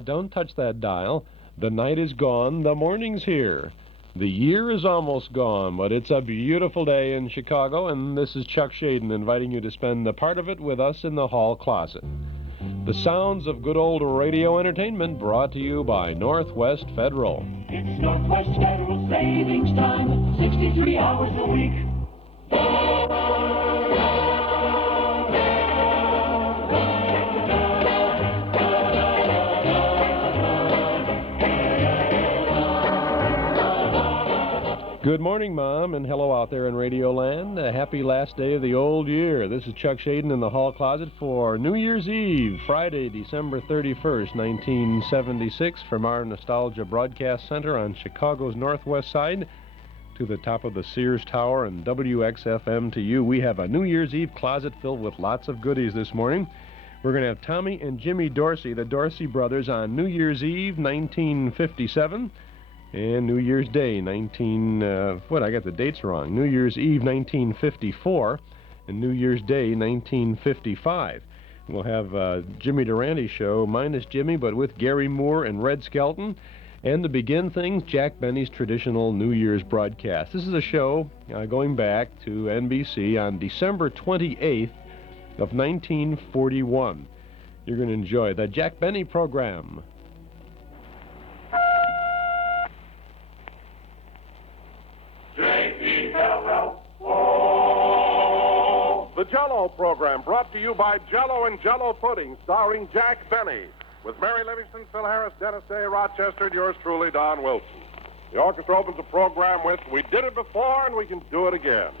don't touch that dial. The night is gone, the morning's here. The year is almost gone, but it's a beautiful day in Chicago, and this is Chuck Shaden inviting you to spend a part of it with us in the hall closet. The sounds of good old radio entertainment brought to you by Northwest Federal. It's Northwest Federal Savings Time, 63 hours a week. Good morning, Mom, and hello out there in Radio Land. A happy last day of the old year. This is Chuck Shaden in the hall closet for New Year's Eve, Friday, December 31st, 1976, from our Nostalgia Broadcast Center on Chicago's northwest side to the top of the Sears Tower and WXFM to you. We have a New Year's Eve closet filled with lots of goodies this morning. We're going to have Tommy and Jimmy Dorsey, the Dorsey brothers, on New Year's Eve, 1957. And New Year's Day, I got the dates wrong. New Year's Eve, 1954, and New Year's Day, 1955. We'll have Jimmy Durante show, minus Jimmy, but with Garry Moore and Red Skelton. And to begin things, Jack Benny's traditional New Year's broadcast. This is a show going back to NBC on December 28th of 1941. You're going to enjoy the Jack Benny program. The Jell-O program, brought to you by Jell-O and Jell-O Pudding, starring Jack Benny, with Mary Livingston, Phil Harris, Dennis Day, Rochester, and yours truly, Don Wilson. The orchestra opens the program with "We Did It Before and We Can Do It Again."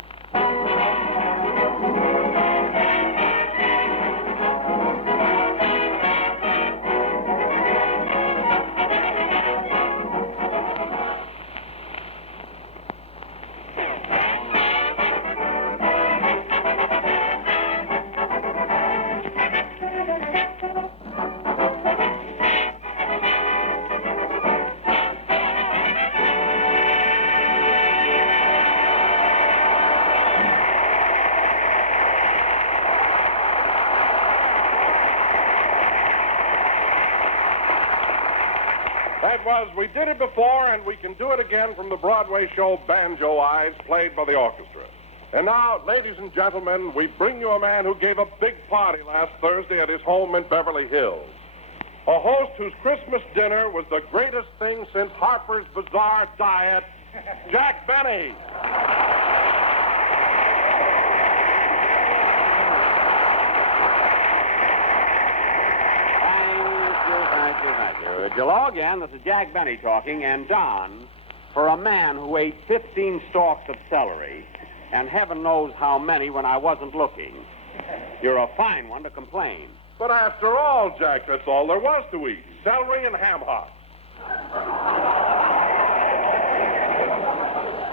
That was "We Did It Before and We Can Do It Again" from the Broadway show Banjo Eyes, played by the orchestra. And now, ladies and gentlemen, we bring you a man who gave a big party last Thursday at his home in Beverly Hills. A host whose Christmas dinner was the greatest thing since Harper's Bazaar diet, Jack Benny. Hello again, this is Jack Benny talking, and Don, for a man who ate 15 stalks of celery, and heaven knows how many when I wasn't looking, you're a fine one to complain. But after all, Jack, that's all there was to eat. Celery and ham hocks.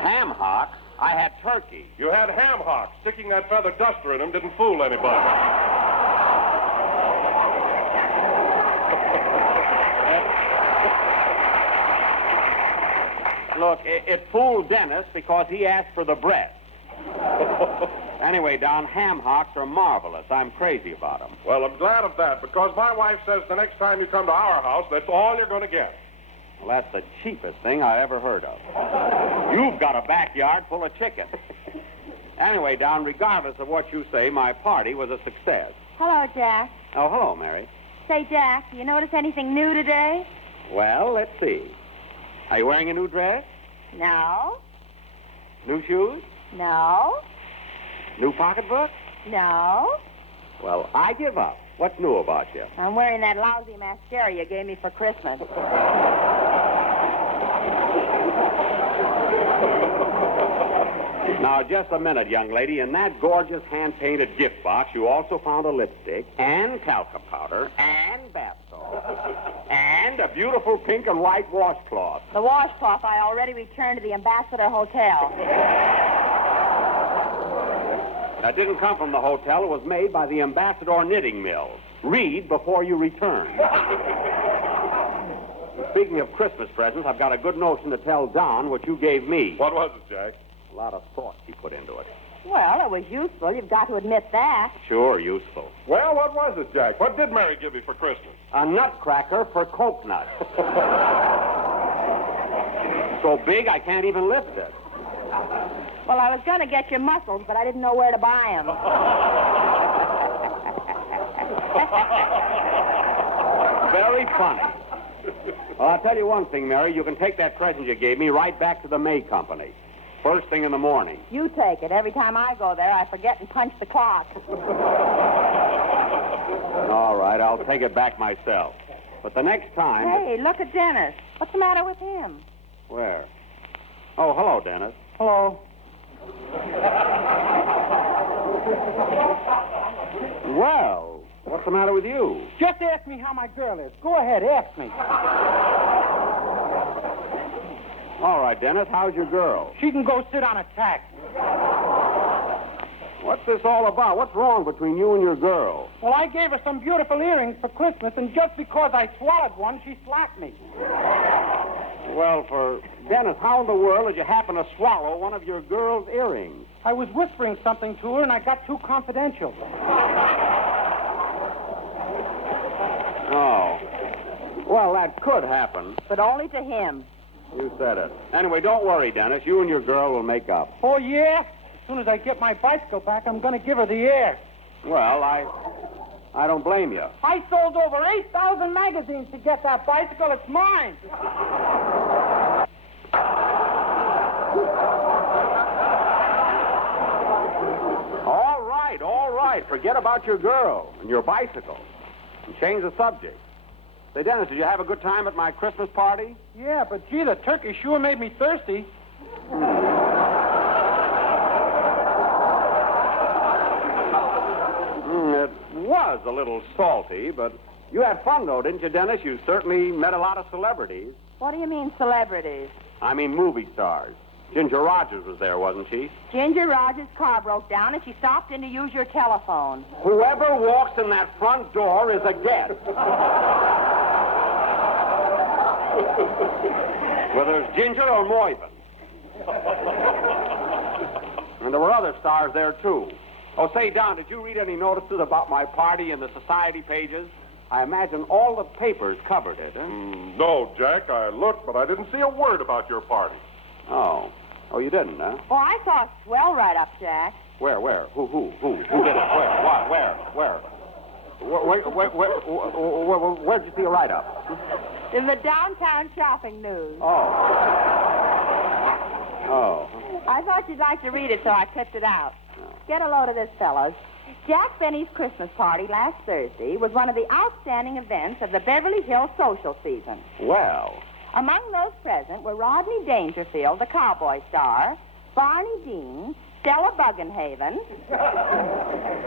Ham hocks? I had turkey. You had ham hocks. Sticking that feather duster in them didn't fool anybody. Look, it fooled Dennis because he asked for the breast. Anyway, Don, ham hocks are marvelous. I'm crazy about them. Well, I'm glad of that, because my wife says the next time you come to our house, that's all you're going to get. Well, that's the cheapest thing I ever heard of. You've got a backyard full of chicken. Anyway, Don, regardless of what you say, my party was a success. Hello, Jack. Oh, hello, Mary. Say, Jack, you notice anything new today? Well, let's see. Are you wearing a new dress? No. New shoes? No. New pocketbook? No. Well, I give up. What's new about you? I'm wearing that lousy mascara you gave me for Christmas. Now, just a minute, young lady. In that gorgeous hand-painted gift box, you also found a lipstick and talcum powder and bath salt and a beautiful pink and white washcloth. The washcloth I already returned to the Ambassador Hotel. That didn't come from the hotel. It was made by the Ambassador Knitting Mill. Read before you return. Speaking of Christmas presents, I've got a good notion to tell Don what you gave me. What was it, Jack? lot of thought she put into it. Well, it was useful. You've got to admit that. Sure, useful. Well, what was it, Jack? What did Mary give you for Christmas? A nutcracker for coconut. So big I can't even lift it. Well, I was going to get you mussels, but I didn't know where to buy them. Very funny. Well, I'll tell you one thing, Mary. You can take that present you gave me right back to the May Company. First thing in the morning. You take it. Every time I go there, I forget and punch the clock. All right, I'll take it back myself. But the next time... Hey, look at Dennis. What's the matter with him? Where? Oh, hello, Dennis. Hello. Well, what's the matter with you? Just ask me how my girl is. Go ahead, ask me. All right, Dennis, how's your girl? She can go sit on a tack. What's this all about? What's wrong between you and your girl? Well, I gave her some beautiful earrings for Christmas, and just because I swallowed one, she slapped me. Well, for Dennis, how in the world did you happen to swallow one of your girl's earrings? I was whispering something to her, and I got too confidential. Oh. Well, that could happen. But only to him. You said it. Anyway, don't worry, Dennis. You and your girl will make up. Oh, yeah? As soon as I get my bicycle back, I'm going to give her the air. Well, I don't blame you. I sold over 8,000 magazines to get that bicycle. It's mine. All right. Forget about your girl and your bicycle. And change the subject. Say, Dennis, did you have a good time at my Christmas party? Yeah, but gee, the turkey sure made me thirsty. It was a little salty, but you had fun, though, didn't you, Dennis? You certainly met a lot of celebrities. What do you mean, celebrities? I mean movie stars. Ginger Rogers was there, wasn't she? Ginger Rogers' car broke down, and she stopped in to use your telephone. Whoever walks in that front door is a guest. Whether it's Ginger or Moyvin. And there were other stars there, too. Oh, say, Don, did you read any notices about my party in the society pages? I imagine all the papers covered it, huh? No, Jack. I looked, but I didn't see a word about your party. Oh, you didn't, huh? Oh, I saw a swell write-up, Jack. Where? Who did it? Where? What? Where? Where'd you see a write-up? In the downtown shopping news. Oh. I thought you'd like to read it, so I clipped it out. Get a load of this, fellas. Jack Benny's Christmas party last Thursday was one of the outstanding events of the Beverly Hills social season. Well. Among those present were Rodney Dangerfield, the cowboy star, Barney Dean, Stella Buggenhaven.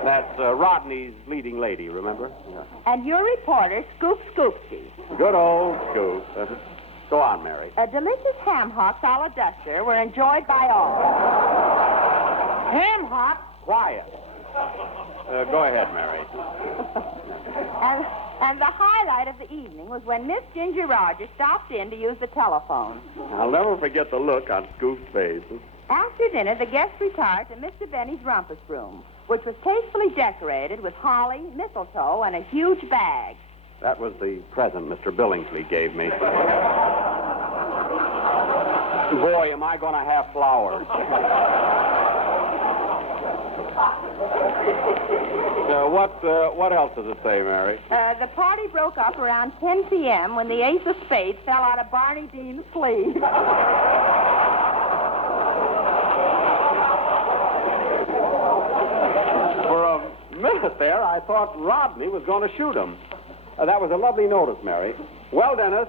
That's Rodney's leading lady, remember? Yeah. And your reporter, Scoop Scoopsky. Good old Scoop. Go on, Mary. A delicious ham hocks a la Duster were enjoyed by all. Ham hock? Quiet. Go ahead, Mary. And the highlight of the evening was when Miss Ginger Rogers stopped in to use the telephone. I'll never forget the look on Scoop's face. After dinner, the guests retired to Mr. Benny's rumpus room, which was tastefully decorated with holly, mistletoe, and a huge bag. That was the present Mr. Billingsley gave me. Boy, am I going to have flowers. What else does it say, Mary? The party broke up around 10 p.m. when the ace of spades fell out of Barney Dean's sleeve. For a minute there, I thought Rodney was going to shoot him. That was a lovely notice, Mary. Well, Dennis,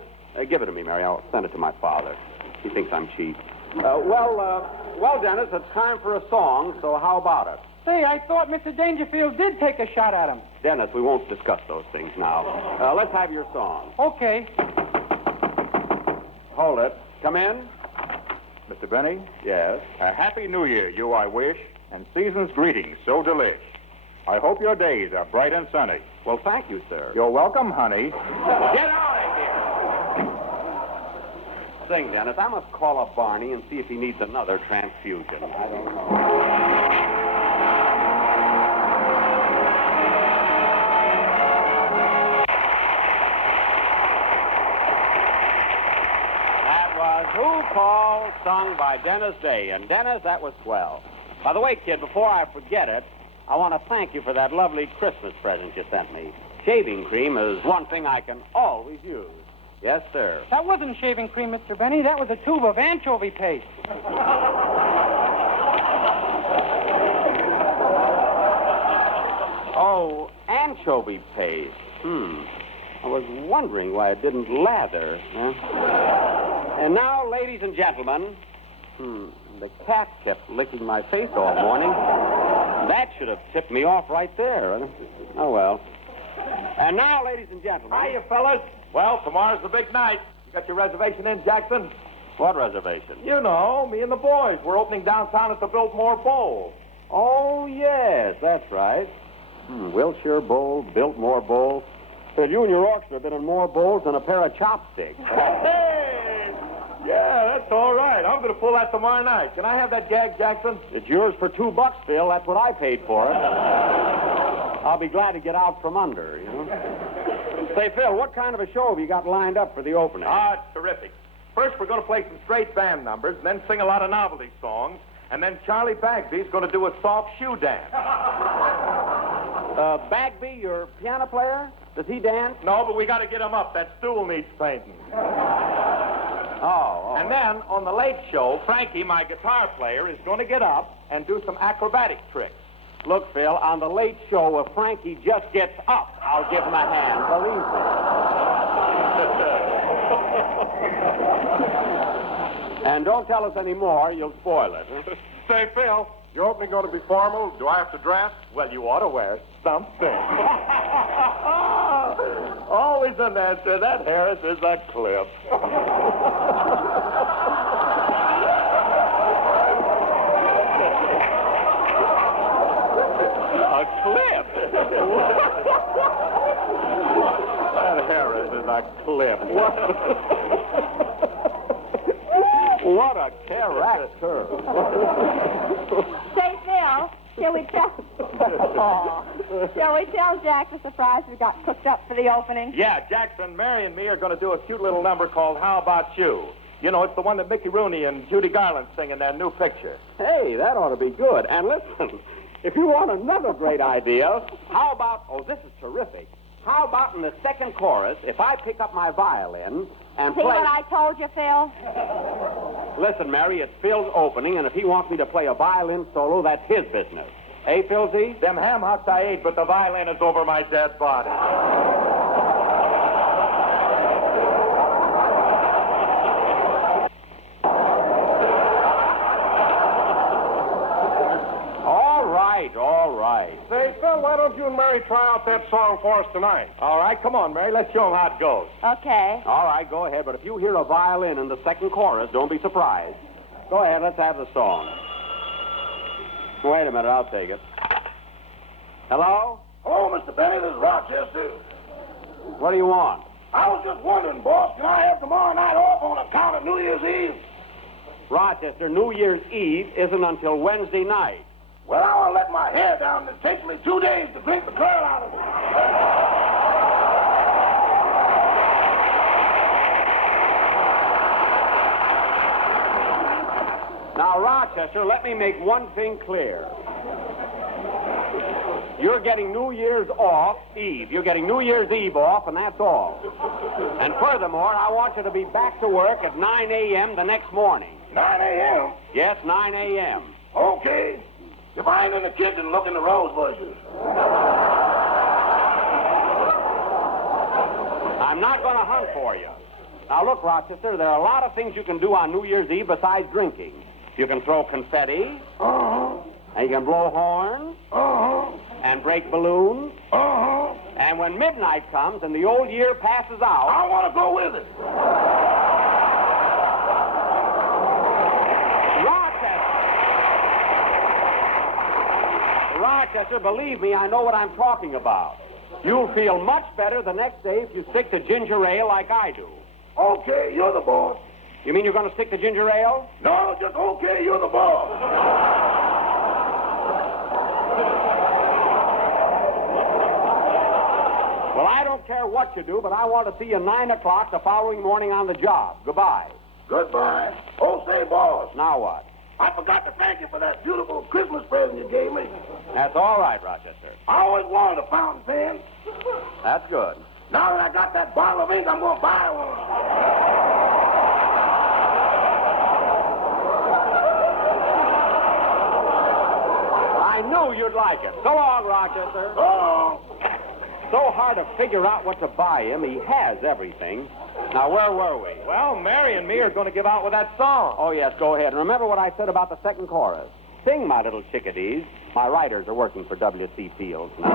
give it to me, Mary. I'll send it to my father. He thinks I'm cheap. Well, Dennis, it's time for a song, so how about it? Say, I thought Mr. Dangerfield did take a shot at him. Dennis, we won't discuss those things now. Let's have your song. Okay. Hold it. Come in. Mr. Benny, Yes. a happy new year, you I wish, and season's greetings so delish. I hope your days are bright and sunny. Well, thank you, sir. You're welcome, honey. Get out of here! thing, Dennis. I must call up Barney and see if he needs another transfusion. I don't know. Who Called, sung by Dennis Day. And, Dennis, that was swell. By the way, kid, before I forget it, I want to thank you for that lovely Christmas present you sent me. Shaving cream is one thing I can always use. Yes, sir. That wasn't shaving cream, Mr. Benny. That was a tube of anchovy paste. Oh, anchovy paste. I was wondering why it didn't lather. And now, ladies and gentlemen, the cat kept licking my face all morning. That should have tipped me off right there. Oh, well. And now, ladies and gentlemen. Hiya, fellas. Well, tomorrow's the big night. You got your reservation in, Jackson? What reservation? You know, me and the boys. We're opening downtown at the Biltmore Bowl. Oh, yes, that's right. Wilshire Bowl, Biltmore Bowl. Well, you and your orchestra have been in more bowls than a pair of chopsticks. Hey! Yeah, that's all right. I'm going to pull that tomorrow night. Can I have that gag, Jackson? It's yours for $2, Phil. That's what I paid for it. I'll be glad to get out from under, you know. Say, Phil, what kind of a show have you got lined up for the opening? Ah, it's terrific. First, we're going to play some straight band numbers, and then sing a lot of novelty songs, and then Charlie Bagby's going to do a soft shoe dance. Bagby, your piano player? Does he dance? No, but we got to get him up. That stool needs painting. Oh. And then, on the late show, Frankie, my guitar player, is going to get up and do some acrobatic tricks. Look, Phil, on the late show, if Frankie just gets up, I'll give him a hand. Believe me. And don't tell us any more. You'll spoil it. Huh? Say, Phil, your opening going to be formal? Do I have to dress? Well, you ought to wear something. Always an answer. That Harris is a clip. A clip? That Harris is a clip. What a character. Say, Phil, shall we tell Jack the surprise we got cooked up for the opening? Yeah, Jackson, Mary, and me are going to do a cute little number called How About You? You know, it's the one that Mickey Rooney and Judy Garland sing in their new picture. Hey, that ought to be good. And listen, if you want another great idea, how about, this is terrific. How about in the second chorus, if I pick up my violin and See play... what I told you, Phil? Listen, Mary, it's Phil's opening, and if he wants me to play a violin solo, that's his business. Eh, Phil Z? Them ham hocks I ate, but the violin is over my dead body. All right. Say, Phil, why don't you and Mary try out that song for us tonight? All right, come on, Mary. Let's show them how it goes. Okay. All right, go ahead, but if you hear a violin in the second chorus, don't be surprised. Go ahead, let's have the song. Wait a minute, I'll take it. Hello? Hello, Mr. Benny. This is Rochester. What do you want? I was just wondering, boss, can I have tomorrow night off on account of New Year's Eve? Rochester, New Year's Eve isn't until Wednesday night. Well, I want to let my hair down, and it takes me 2 days to drink the curl out of it. Now, Rochester, let me make one thing clear. You're getting New Year's Eve. You're getting New Year's Eve off, and that's all. And furthermore, I want you to be back to work at 9 a.m. the next morning. 9 a.m.? Yes, 9 a.m. Okay. If I ain't in the kitchen, look in the rose bushes. I'm not going to hunt for you. Now, look, Rochester, there are a lot of things you can do on New Year's Eve besides drinking. You can throw confetti. Uh-huh. And you can blow horns. Uh-huh. And break balloons. Uh-huh. And when midnight comes and the old year passes out... I want to go with it. Rochester, believe me, I know what I'm talking about. You'll feel much better the next day if you stick to ginger ale like I do. Okay, you're the boss. You mean you're going to stick to ginger ale? No, just okay, you're the boss. Well, I don't care what you do, but I want to see you 9 o'clock the following morning on the job. Goodbye. Goodbye. Oh, say, boss, Now what? I forgot to thank you for that beautiful Christmas present you gave me. That's all right, Rochester. I always wanted a fountain pen. That's good. Now that I got that bottle of ink, I'm going to buy one. I knew you'd like it. So long, Rochester. Oh. So hard to figure out what to buy him. He has everything. Now, where were we? Well, Mary and me are going to give out with that song. Oh, yes, go ahead. And remember what I said about the second chorus. Sing, my little chickadees. My writers are working for W.C. Fields now.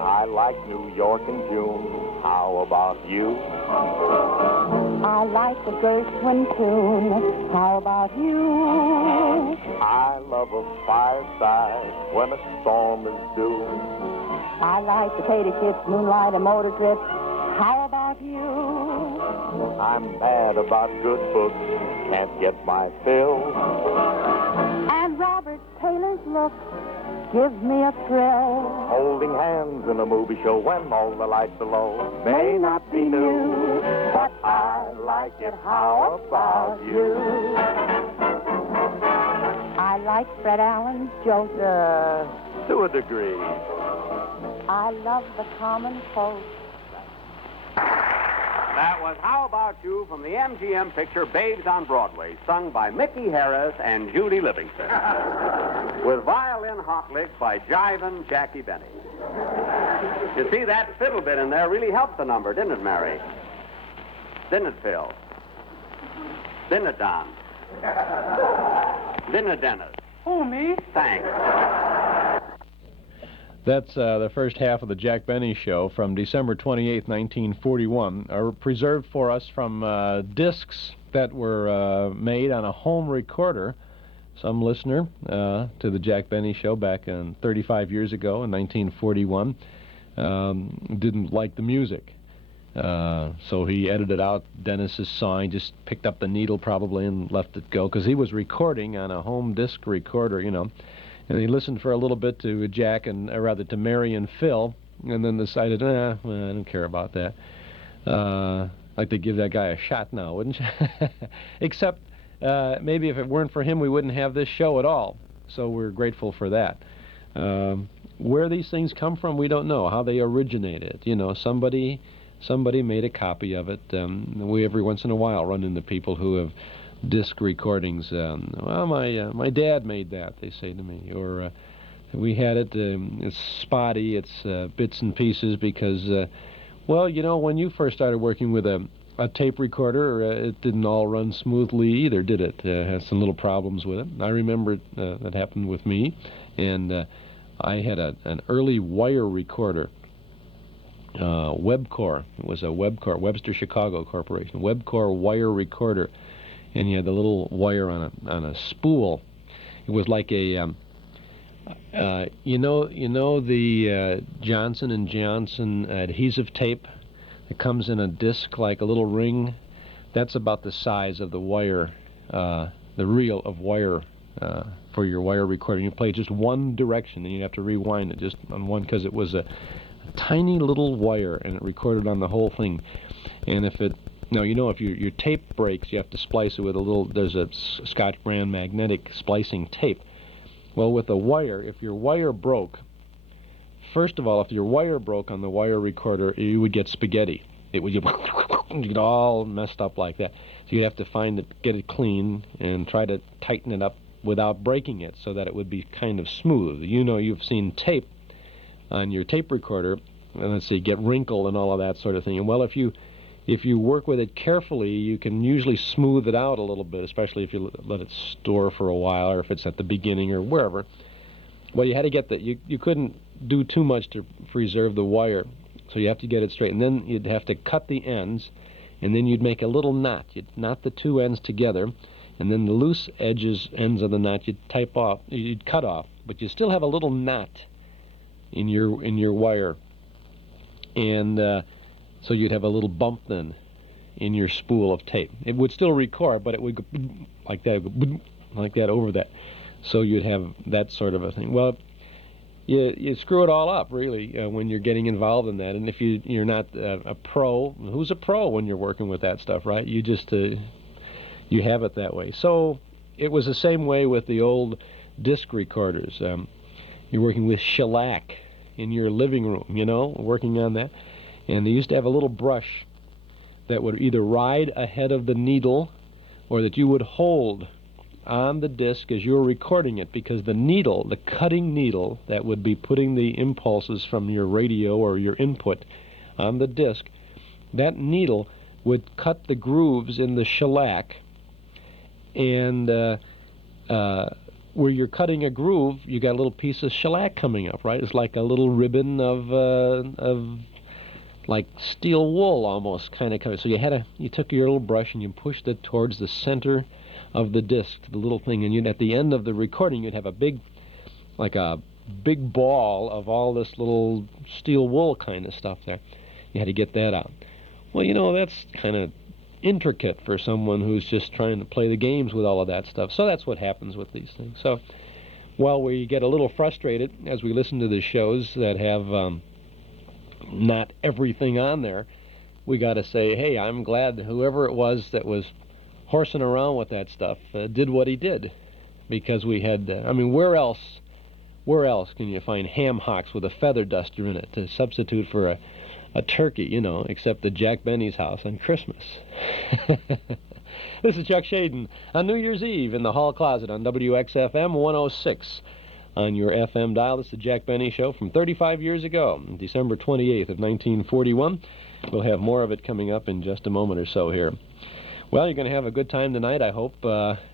I like New York in June. How about you? I like the Gershwin tune. How about you? I love a fireside when a storm is due. I like potato chips, moonlight, and motor trips. How about you? I'm mad about good books, can't get my fill. And Robert Taylor's look gives me a thrill. Holding hands in a movie show when all the lights are low May not be new, but I like it. How about you? I like Fred Allen's jokes. To a degree. I love the common folk. That was How About You from the MGM picture Babes on Broadway, sung by Mickey Harris and Judy Livingston. With violin hot licks by Jivin' Jackie Benny. You see, that fiddle bit in there really helped the number, didn't it, Mary? Didn't it, Phil? Didn't it, Don? Didn't it, Dennis? Who, me? Thanks. That's the first half of the Jack Benny Show from December 28, 1941, preserved for us from discs that were made on a home recorder. Some listener to the Jack Benny Show back 35 years ago in 1941 didn't like the music. So he edited out Dennis's song, just picked up the needle probably and let it go, because he was recording on a home disc recorder, you know. And he listened for a little bit to Jack, and or rather to Mary and Phil, and then decided, well, I don't care about that. Like to give that guy a shot now, wouldn't you? Except maybe if it weren't for him, we wouldn't have this show at all. So we're grateful for that. Where these things come from, we don't know. How they originated. You know, somebody made a copy of it. We every once in a while run into people who have disc recordings. Well, my dad made that, they say to me, or we had it. It's spotty. It's bits and pieces because, well, you know, when you first started working with a tape recorder, it didn't all run smoothly either, did it? Had some little problems with it. I remember that happened with me, and I had an early wire recorder. Webcore. It was a Webcore, Webster Chicago Corporation. Webcore wire recorder. And you had the little wire on a spool. It was like a, you know the Johnson & Johnson adhesive tape that comes in a disc like a little ring? That's about the size of the wire, the reel of wire for your wire recording. You play just one direction, and you have to rewind it just on one, because it was a tiny little wire, and it recorded on the whole thing. And if it Now, you know, if your tape breaks, you have to splice it with there's a Scotch brand magnetic splicing tape. Well, with a wire, if your wire broke, first of all, if your wire broke on the wire recorder, you would get spaghetti. It would get all messed up like that. So you'd have to get it clean and try to tighten it up without breaking it so that it would be kind of smooth. You know, you've seen tape on your tape recorder, and let's see, get wrinkle and all of that sort of thing. And well, if you work with it carefully, you can usually smooth it out a little bit, especially if you let it store for a while, or if it's at the beginning or wherever. Well, you had to get you couldn't do too much to preserve the wire, so you have to get it straight. And then you'd have to cut the ends, and then you'd make a little knot. You'd knot the two ends together, and then the loose ends of the knot you'd cut off. but you still have a little knot in your wire. And so you'd have a little bump then in your spool of tape. It would still record, but it would go like that, like that over that. So you'd have that sort of a thing. Well, you screw it all up, really, when you're getting involved in that. And if you're not a pro, who's a pro when you're working with that stuff, right? You just, you have it that way. So it was the same way with the old disc recorders. You're working with shellac in your living room, you know, working on that. And they used to have a little brush that would either ride ahead of the needle or that you would hold on the disc as you were recording it, because the needle, the cutting needle that would be putting the impulses from your radio or your input on the disc, that needle would cut the grooves in the shellac, and where you're cutting a groove, you got a little piece of shellac coming up, right? It's like a little ribbon of like steel wool almost, kind of. So you took your little brush and you pushed it towards the center of the disc, the little thing, and at the end of the recording you'd have a big ball of all this little steel wool kind of stuff there. You had to get that out. Well, you know, that's kind of intricate for someone who's just trying to play the games with all of that stuff. So that's what happens with these things. So while we get a little frustrated as we listen to the shows that have not everything on there, we got to say, hey, I'm glad whoever it was that was horsing around with that stuff did what he did, because we had, I mean, where else can you find ham hocks with a feather duster in it to substitute for a turkey, you know, except at Jack Benny's house on Christmas? This is Chuck Shaden on New Year's Eve in the hall closet on WXFM 106 on your FM dial. This is the Jack Benny Show from 35 years ago, December 28th of 1941. We'll have more of it coming up in just a moment or so here. Well, you're going to have a good time tonight, I hope,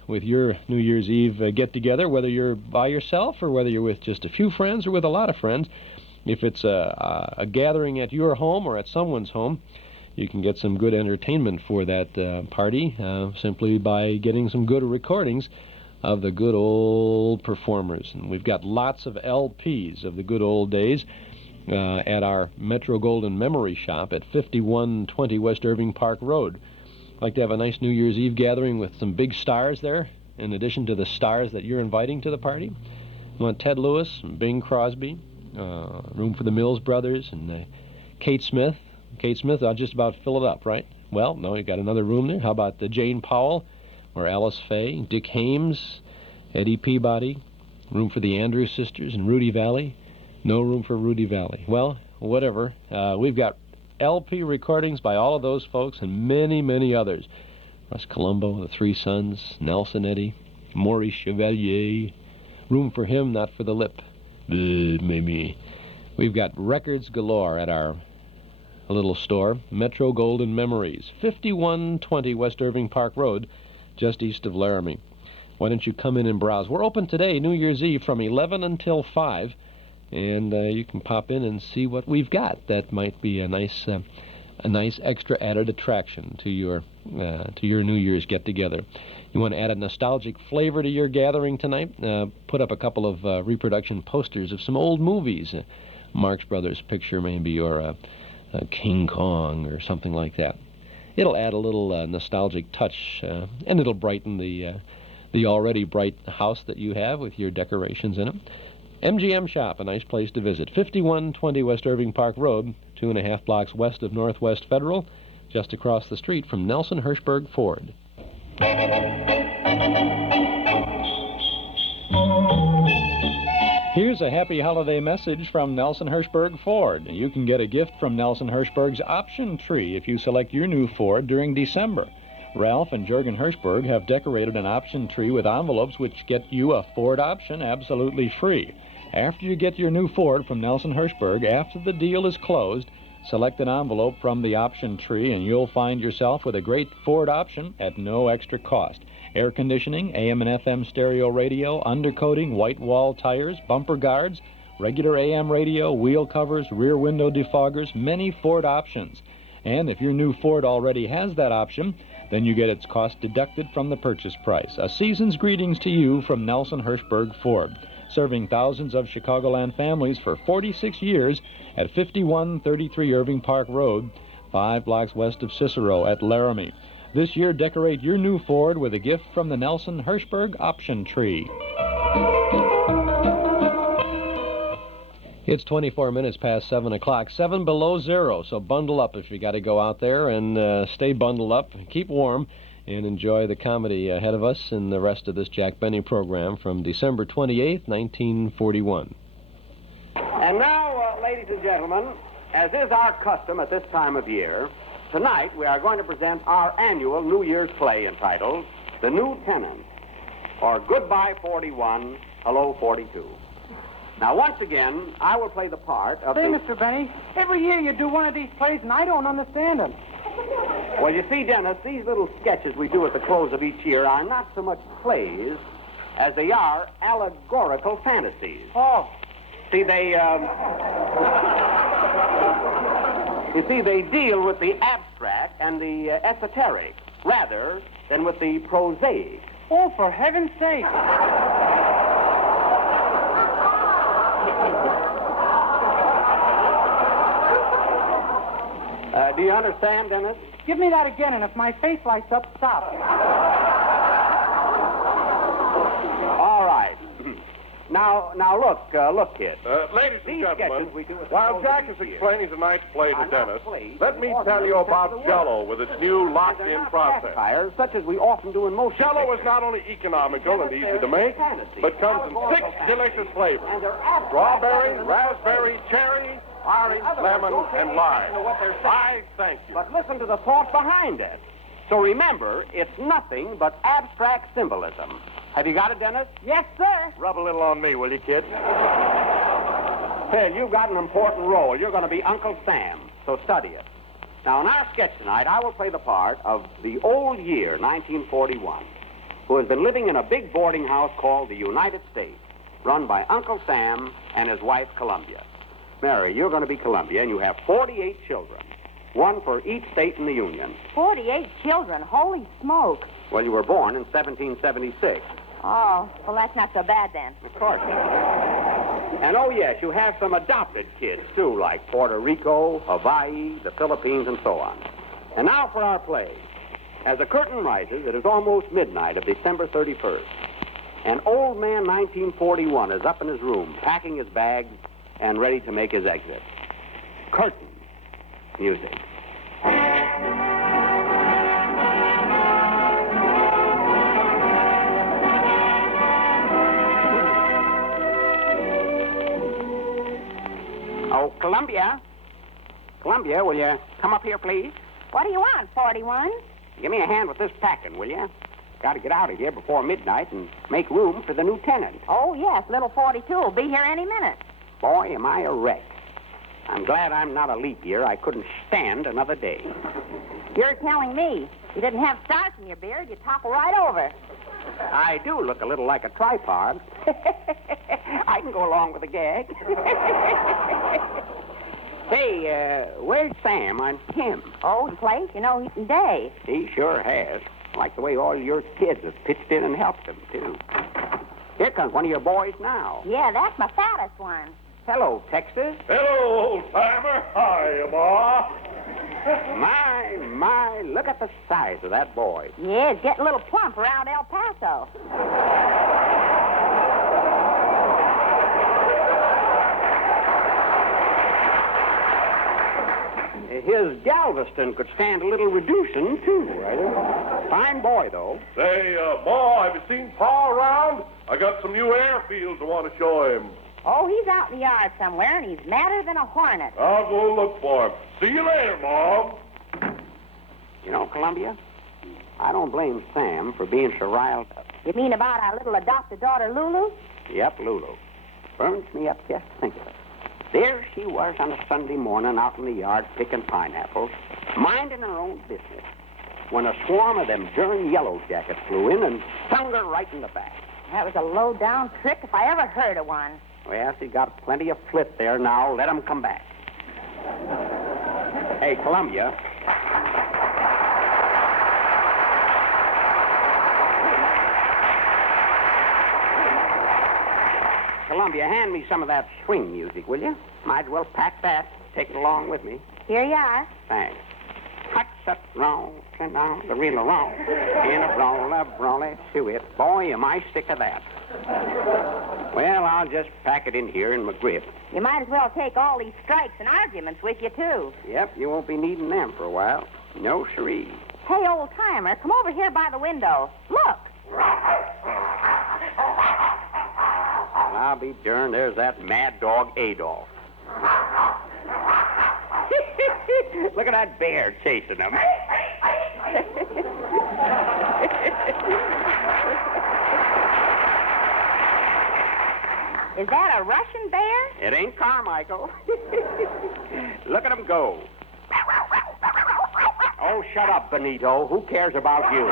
with your New Year's Eve get-together, whether you're by yourself or whether you're with just a few friends or with a lot of friends. If it's a gathering at your home or at someone's home, you can get some good entertainment for that party simply by getting some good recordings of the good old performers. And we've got lots of LPs of the good old days at our Metro Golden Memory Shop at 5120 West Irving Park Road. I'd like to have a nice New Year's Eve gathering with some big stars there, in addition to the stars that you're inviting to the party. I want Ted Lewis and Bing Crosby, room for the Mills Brothers, and Kate Smith. Kate Smith, I'll just about fill it up, right? Well, no, you got another room there. How about Jane Powell or Alice Faye, Dick Hames, Eddie Peabody, room for the Andrews Sisters and Rudy Valley? No room for Rudy Valley. Well, whatever. We've got LP recordings by all of those folks and many, many others. Russ Colombo, the Three Sons, Nelson Eddy, Maurice Chevalier. Room for him, not for the lip. Maybe. We've got records galore at our little store, Metro Golden Memories, 5120 West Irving Park Road, just east of Laramie. Why don't you come in and browse? We're open today, New Year's Eve, from 11 until 5. And you can pop in and see what we've got. That might be a nice extra added attraction to your New Year's get-together. You want to add a nostalgic flavor to your gathering tonight? Put up a couple of reproduction posters of some old movies, Marx Brothers picture maybe, or King Kong or something like that. It'll add a little nostalgic touch, and it'll brighten the already bright house that you have with your decorations in it. MGM Shop, a nice place to visit. 5120 West Irving Park Road, 2.5 blocks west of Northwest Federal, just across the street from Nelson Hirschberg Ford. Here's a happy holiday message from Nelson Hirschberg Ford. You can get a gift from Nelson Hirschberg's option tree if you select your new Ford during December. Ralph and Jurgen Hirschberg have decorated an option tree with envelopes which get you a Ford option absolutely free. After you get your new Ford from Nelson Hirschberg, after the deal is closed, select an envelope from the option tree and you'll find yourself with a great Ford option at no extra cost. Air conditioning, AM and FM stereo radio, undercoating, white wall tires, bumper guards, regular AM radio, wheel covers, rear window defoggers, many Ford options. And if your new Ford already has that option, then you get its cost deducted from the purchase price. A season's greetings to you from Nelson Hirschberg Ford. serving thousands of Chicagoland families for 46 years at 5133 Irving Park Road, 5 blocks west of Cicero at Laramie. This year, decorate your new Ford with a gift from the Nelson Hirschberg Option Tree. It's 24 minutes past 7 o'clock, 7 below zero, so bundle up if you got to go out there, and stay bundled up, keep warm, and enjoy the comedy ahead of us in the rest of this Jack Benny program from December 28th, 1941. And now, ladies and gentlemen, as is our custom at this time of year, tonight we are going to present our annual New Year's play entitled The New Tenant, or Goodbye 41, Hello 42. Now, once again, I will play the part of Say, Mr. Benny, every year you do one of these plays, and I don't understand them. Well, you see, Dennis, these little sketches we do at the close of each year are not so much plays as they are allegorical fantasies. Oh. See, they deal with the abstract and the esoteric rather than with the prosaic. Oh, for heaven's sake. Do you understand, Dennis? Give me that again, and if my face lights up, stop. All right. Now, look, kid. Ladies and These gentlemen, sketches we do at the while close Jack of is the year explaining tonight's play to are not Dennis, plays let me in the tell you ordinary about sense of the Jell-O with its new They're locked-in not process. satires, such as we often do in most Jell-O is pictures. not only economical and easy to make, Fantasy, but comes in 6 allegorical delicious flavors: and they're abstract strawberry, rather than raspberry, cherry, orange, lemon, and lime. I thank you. But listen to the thought behind it. So remember, it's nothing but abstract symbolism. Have you got it, Dennis? Yes, sir. Rub a little on me, will you, kid? Phil, you've got an important role. You're going to be Uncle Sam, so study it. Now, in our sketch tonight, I will play the part of the old year, 1941, who has been living in a big boarding house called the United States, run by Uncle Sam and his wife, Columbia. Mary, you're going to be Columbia, and you have 48 children, one for each state in the Union. 48 children. Holy smoke. Well, you were born in 1776. Oh, well, that's not so bad then. Of course. And, oh, yes, you have some adopted kids, too, like Puerto Rico, Hawaii, the Philippines, and so on. And now for our play. As the curtain rises, it is almost midnight of December 31st. And old man 1941 is up in his room, packing his bags and ready to make his exit. Curtain. Music. Oh, Columbia. Columbia, will you come up here, please? What do you want, 41? Give me a hand with this packing, will you? Got to get out of here before midnight and make room for the new tenant. Oh, yes, little 42 will be here any minute. Boy, am I a wreck. I'm glad I'm not a leap year. I couldn't stand another day. You're telling me. If you didn't have starch in your beard, you'd topple right over. I do look a little like a tripod. I can go along with the gag. Hey, where's Sam on him? Old place, you know, heat and day. He sure has. Like the way all your kids have pitched in and helped him, too. Here comes one of your boys now. Yeah, that's my fattest one. Hello, Texas. Hello, old-timer. Hiya, Ma. My, look at the size of that boy. Yeah, it's getting a little plump around El Paso. His Galveston could stand a little reducing, too, right? Fine boy, though. Say, Ma, have you seen Pa around? I got some new airfields I want to show him. Oh, he's out in the yard somewhere, and he's madder than a hornet. I'll go look for him. See you later, Mom. You know, Columbia, I don't blame Sam for being so riled up. You mean about our little adopted daughter, Lulu? Yep, Lulu. Burns me up just to think of it. There she was on a Sunday morning out in the yard picking pineapples, minding her own business, when a swarm of them darn yellow jackets flew in and stung her right in the back. That was a low-down trick if I ever heard of one. Well, she's got plenty of flit there now. Let 'em come back. Hey, Columbia. Columbia, hand me some of that swing music, will you? Might as well pack that. Take it along with me. Here you are. Thanks. Hot, shut, roll, turn down the reel roll. In a roll, to it. Boy, am I sick of that. Well, I'll just pack it in here in my grip. You might as well take all these strikes and arguments with you, too. Yep, you won't be needing them for a while. No, siree. Hey, old-timer, come over here by the window. Look. Well, I'll be darned, there's that mad dog Adolf. Look at that bear chasing him. Is that a Russian bear? It ain't Carmichael. Look at him go. Oh, shut up, Benito. Who cares about you?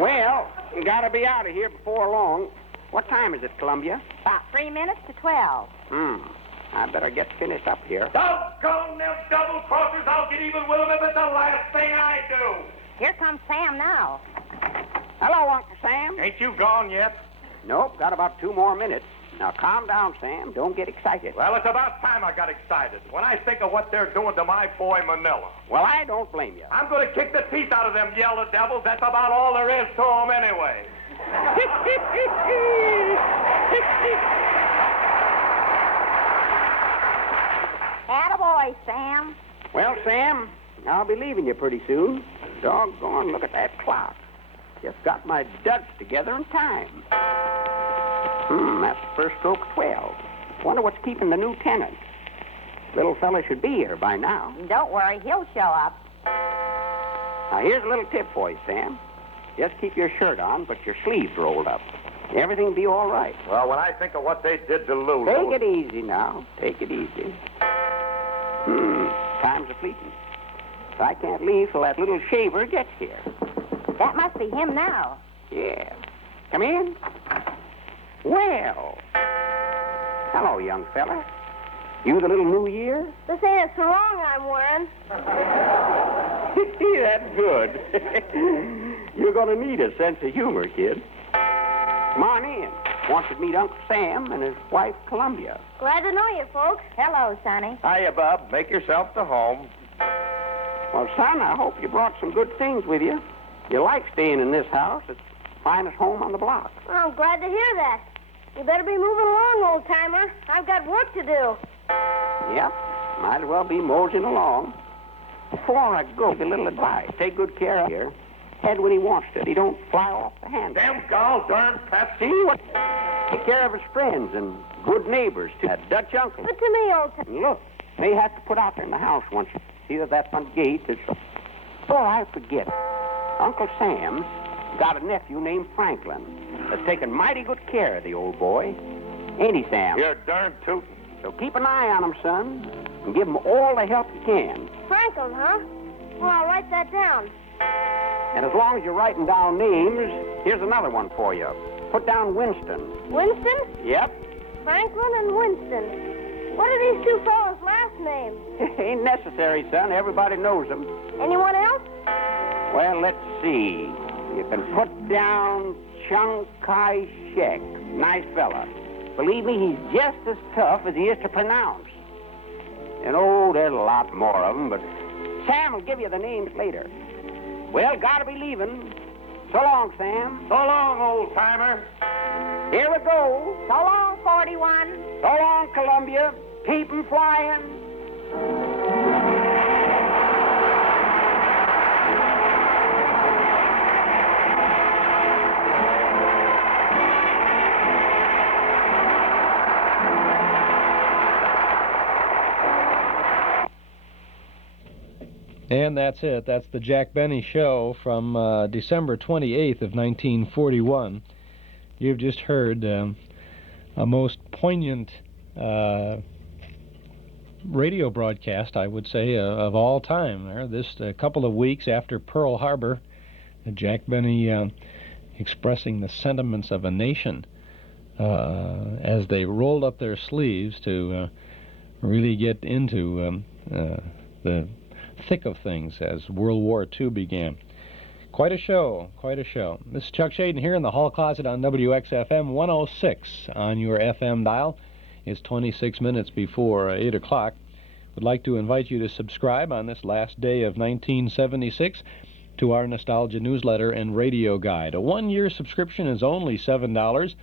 Well, gotta be out of here before long. What time is it, Columbia? About 3 minutes to 12. I better get finished up here. Doggone them double-crossers. I'll get even with them if it's the last thing I do. Here comes Sam now. Hello, Uncle Sam. Ain't you gone yet? Nope, got about 2 more minutes. Now, calm down, Sam. Don't get excited. Well, it's about time I got excited. When I think of what they're doing to my boy Manila. Well, I don't blame you. I'm going to kick the teeth out of them yellow devils. That's about all there is to them anyway. Attaboy, Sam. Well, Sam, I'll be leaving you pretty soon. Doggone, look at that clock. Just got my duds together in time. That's the first stroke of 12. Wonder what's keeping the new tenant. Little fella should be here by now. Don't worry, he'll show up. Now, here's a little tip for you, Sam. Just keep your shirt on, but your sleeves rolled up. Everything'll be all right. Well, when I think of what they did to Lulu... Take it easy now. Take it easy. Time's a-fleeting. I can't leave till that little shaver gets here. That must be him now. Yeah. Come in. Well. Hello, young fella. You the little New Year? This ain't a sarong I'm wearing. That's good. You're going to need a sense of humor, kid. Come on in. Want you to meet Uncle Sam and his wife, Columbia. Glad to know you, folks. Hello, Sonny. Hiya, Bub. Make yourself to home. Well, son, I hope you brought some good things with you. You like staying in this house. It's the finest home on the block. Well, I'm glad to hear that. You better be moving along, old-timer. I've got work to do. Yep. Might as well be moseying along. Before I go, a little advice. Take good care of here. Head when he wants to. He don't fly off the handle. Damn gall darn pest. See what? Take care of his friends and good neighbors, too. That Dutch uncle. But to me, old-timer. And look, they have to put out there in the house once. See that front gate is... Before I forget, Uncle Sam's got a nephew named Franklin that's taken mighty good care of the old boy. Ain't he, Sam? You're darn tootin'. So keep an eye on him, son, and give him all the help you can. Franklin, huh? Well, I'll write that down. And as long as you're writing down names, here's another one for you. Put down Winston. Winston? Yep. Franklin and Winston. What are these two fellas' last names? Ain't necessary, son. Everybody knows them. Anyone else? Well, let's see. You can put down Chiang Kai-shek. Nice fella. Believe me, he's just as tough as he is to pronounce. And, oh, there's a lot more of them, but Sam will give you the names later. Well, gotta be leaving. So long, Sam. So long, old-timer. Here we go. So long, 41. So long, Columbia. Keep 'em flying. And that's it. That's the Jack Benny Show from December 28th of 1941. You've just heard a most poignant radio broadcast, I would say, of all time. This a couple of weeks after Pearl Harbor, Jack Benny expressing the sentiments of a nation as they rolled up their sleeves to really get into the thick of things as World War II began. Quite a show, quite a show. This is Chuck Shaden here in the Hall Closet on WXFM 106 on your FM dial. It's 26 minutes before 8 o'clock. Would like to invite you to subscribe on this last day of 1976 to our Nostalgia newsletter and radio guide. A one-year subscription is only $7,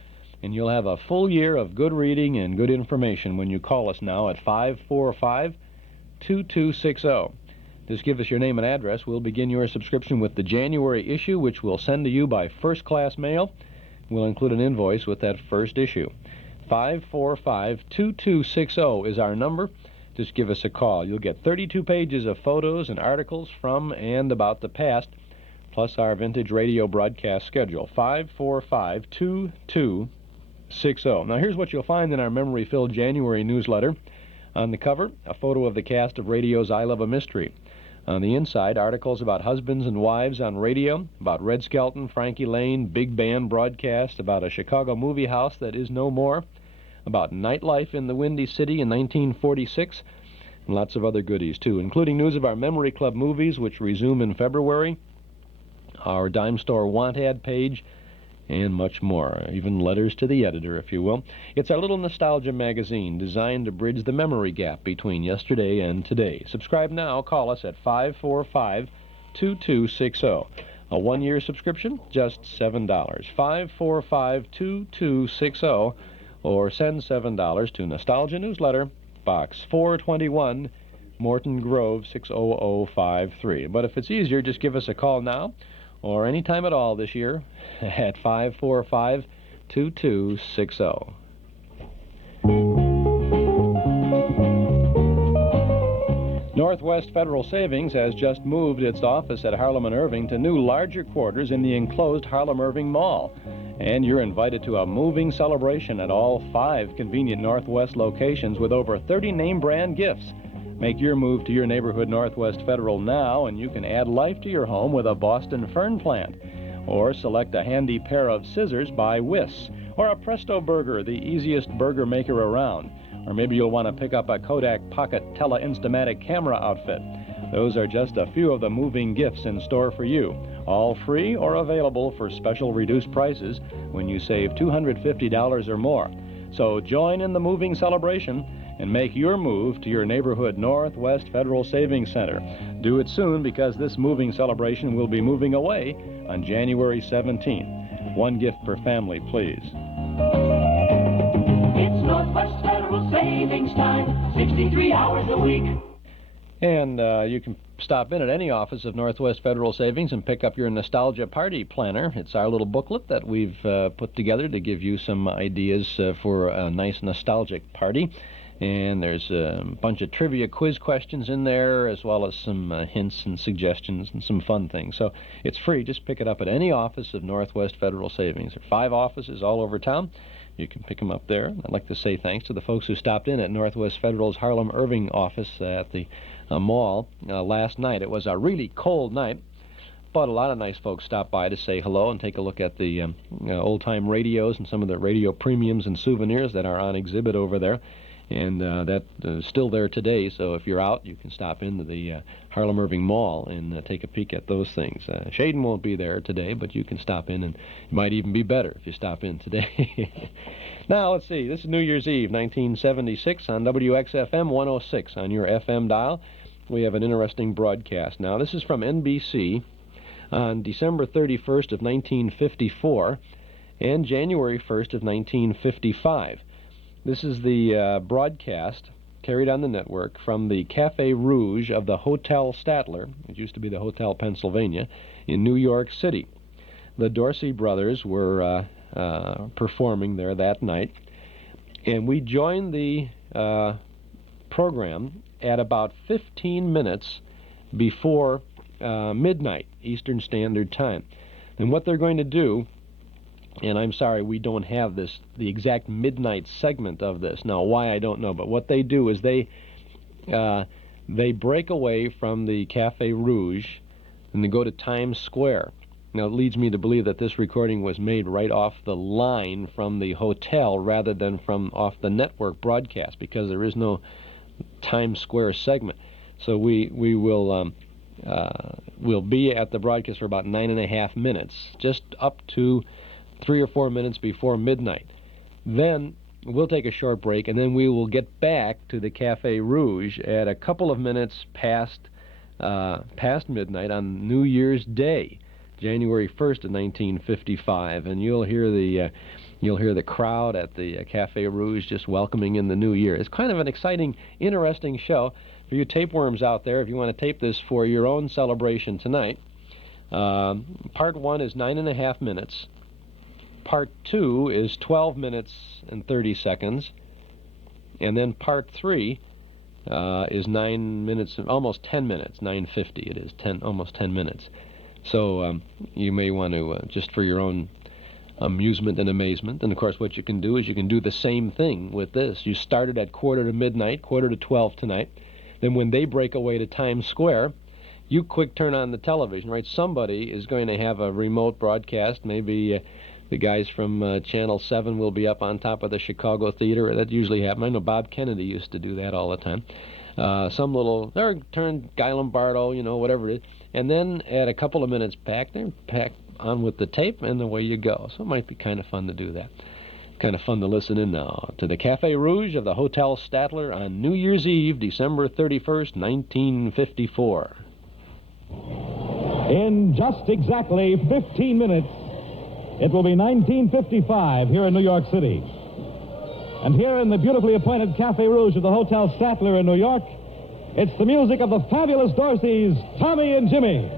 and you'll have a full year of good reading and good information when you call us now at 545-2260. Just give us your name and address. We'll begin your subscription with the January issue, which we'll send to you by first-class mail. We'll include an invoice with that first issue. 545-2260 is our number. Just give us a call. You'll get 32 pages of photos and articles from and about the past, plus our vintage radio broadcast schedule. 545-2260. Now, here's what you'll find in our memory-filled January newsletter. On the cover, a photo of the cast of radio's I Love a Mystery. On the inside, articles about husbands and wives on radio, about Red Skelton, Frankie Lane, big band broadcast, about a Chicago movie house that is no more, about nightlife in the Windy City in 1946, and lots of other goodies, too, including news of our Memory Club movies, which resume in February, our Dime Store Want Ad page, and much more, even letters to the editor, if you will. It's our little nostalgia magazine designed to bridge the memory gap between yesterday and today. Subscribe now. Call us at 545-2260. A one-year subscription, just $7. 545-2260, or send $7 to Nostalgia Newsletter, Box 421, Morton Grove 60053. But if it's easier, just give us a call now, or any time at all this year, at 545-2260. Northwest Federal Savings has just moved its office at Harlem and Irving to new, larger quarters in the enclosed Harlem-Irving Mall. And you're invited to a moving celebration at all 5 convenient Northwest locations with over 30 name-brand gifts. Make your move to your neighborhood Northwest Federal now, and you can add life to your home with a Boston fern plant. Or select a handy pair of scissors by Wiss, or a Presto Burger, the easiest burger maker around. Or maybe you'll want to pick up a Kodak Pocket Tele Instamatic camera outfit. Those are just a few of the moving gifts in store for you, all free or available for special reduced prices when you save $250 or more. So join in the moving celebration and make your move to your neighborhood Northwest Federal Savings Center. Do it soon, because this moving celebration will be moving away on January 17th. One gift per family, please. It's Northwest Federal Savings Time, 63 hours a week. And you can stop in at any office of Northwest Federal Savings and pick up your Nostalgia Party Planner. It's our little booklet that we've put together to give you some ideas for a nice nostalgic party. And there's a bunch of trivia quiz questions in there, as well as some hints and suggestions and some fun things. So it's free. Just pick it up at any office of Northwest Federal Savings. There are 5 offices all over town. You can pick them up there. I'd like to say thanks to the folks who stopped in at Northwest Federal's Harlem Irving office at the mall last night. It was a really cold night, but a lot of nice folks stopped by to say hello and take a look at the old-time radios and some of the radio premiums and souvenirs that are on exhibit over there. And that's still there today, so if you're out, you can stop into the Harlem Irving Mall and take a peek at those things. Shaden won't be there today, but you can stop in, and it might even be better if you stop in today. Now, let's see. This is New Year's Eve, 1976, on WXFM 106 on your FM dial. We have an interesting broadcast. Now, this is from NBC on December 31st of 1954 and January 1st of 1955. This is the broadcast carried on the network from the Cafe Rouge of the Hotel Statler, it used to be the Hotel Pennsylvania, in New York City. The DORSEY brothers were performing there that night, and we joined the program at about 15 minutes before midnight Eastern Standard Time. And what they're going to do, and I'm sorry we don't have the exact midnight segment of this. Now, why, I don't know, but what they do is they break away from the Cafe Rouge and they go to Times Square. Now, it leads me to believe that this recording was made right off the line from the hotel rather than from off the network broadcast, because there is no Times Square segment. So we'll be at the broadcast for about 9.5 minutes, just up to 3 or 4 minutes before midnight. Then we'll take a short break, and then we will get back to the Cafe Rouge at a couple of minutes past midnight on New Year's Day, January 1st of 1955, and you'll hear the crowd at the Cafe Rouge just welcoming in the new year. It's kind of an exciting, interesting show for you tapeworms out there. If you want to tape this for your own celebration tonight, part 1 is 9.5 minutes. Part 2 is 12 minutes and 30 seconds, and then part 3 is 9 minutes, almost 10 minutes, 9:50. It is almost 10 minutes. So you may want to, just for your own amusement and amazement, and of course what you can do is you can do the same thing with this. You started at 11:45 tonight. Then when they break away to Times Square, you quick turn on the television, right? Somebody is going to have a remote broadcast. Maybe the guys from Channel 7 will be up on top of the Chicago Theater. That usually happens. I know Bob Kennedy used to do that all the time. Or turn Guy Lombardo, whatever it is. And then at a couple of minutes back, they're packed on with the tape, and away you go. So it might be kind of fun to do that. Kind of fun to listen in now to the Cafe Rouge of the Hotel Statler on New Year's Eve, December 31st, 1954. In just exactly 15 minutes, it will be 1955 here in New York City. And here in the beautifully appointed Cafe Rouge of the Hotel Statler in New York, it's the music of the fabulous Dorseys, Tommy and Jimmy.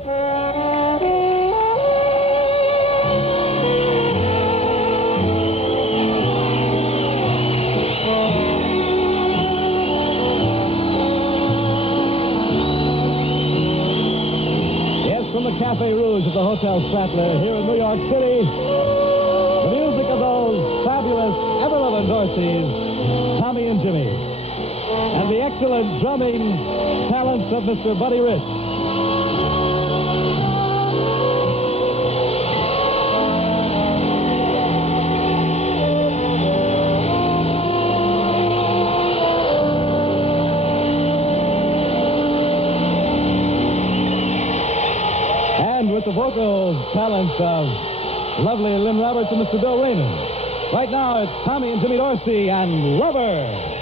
From the Cafe Rouge of the Hotel Statler here in New York City, the music of those fabulous, ever-loving Dorseys, Tommy and Jimmy, and the excellent drumming talents of Mr. Buddy Rich. With the vocal talents of lovely Lynn Roberts and Mr. Bill Raymond. Right now, it's Tommy and Jimmy Dorsey and Lover.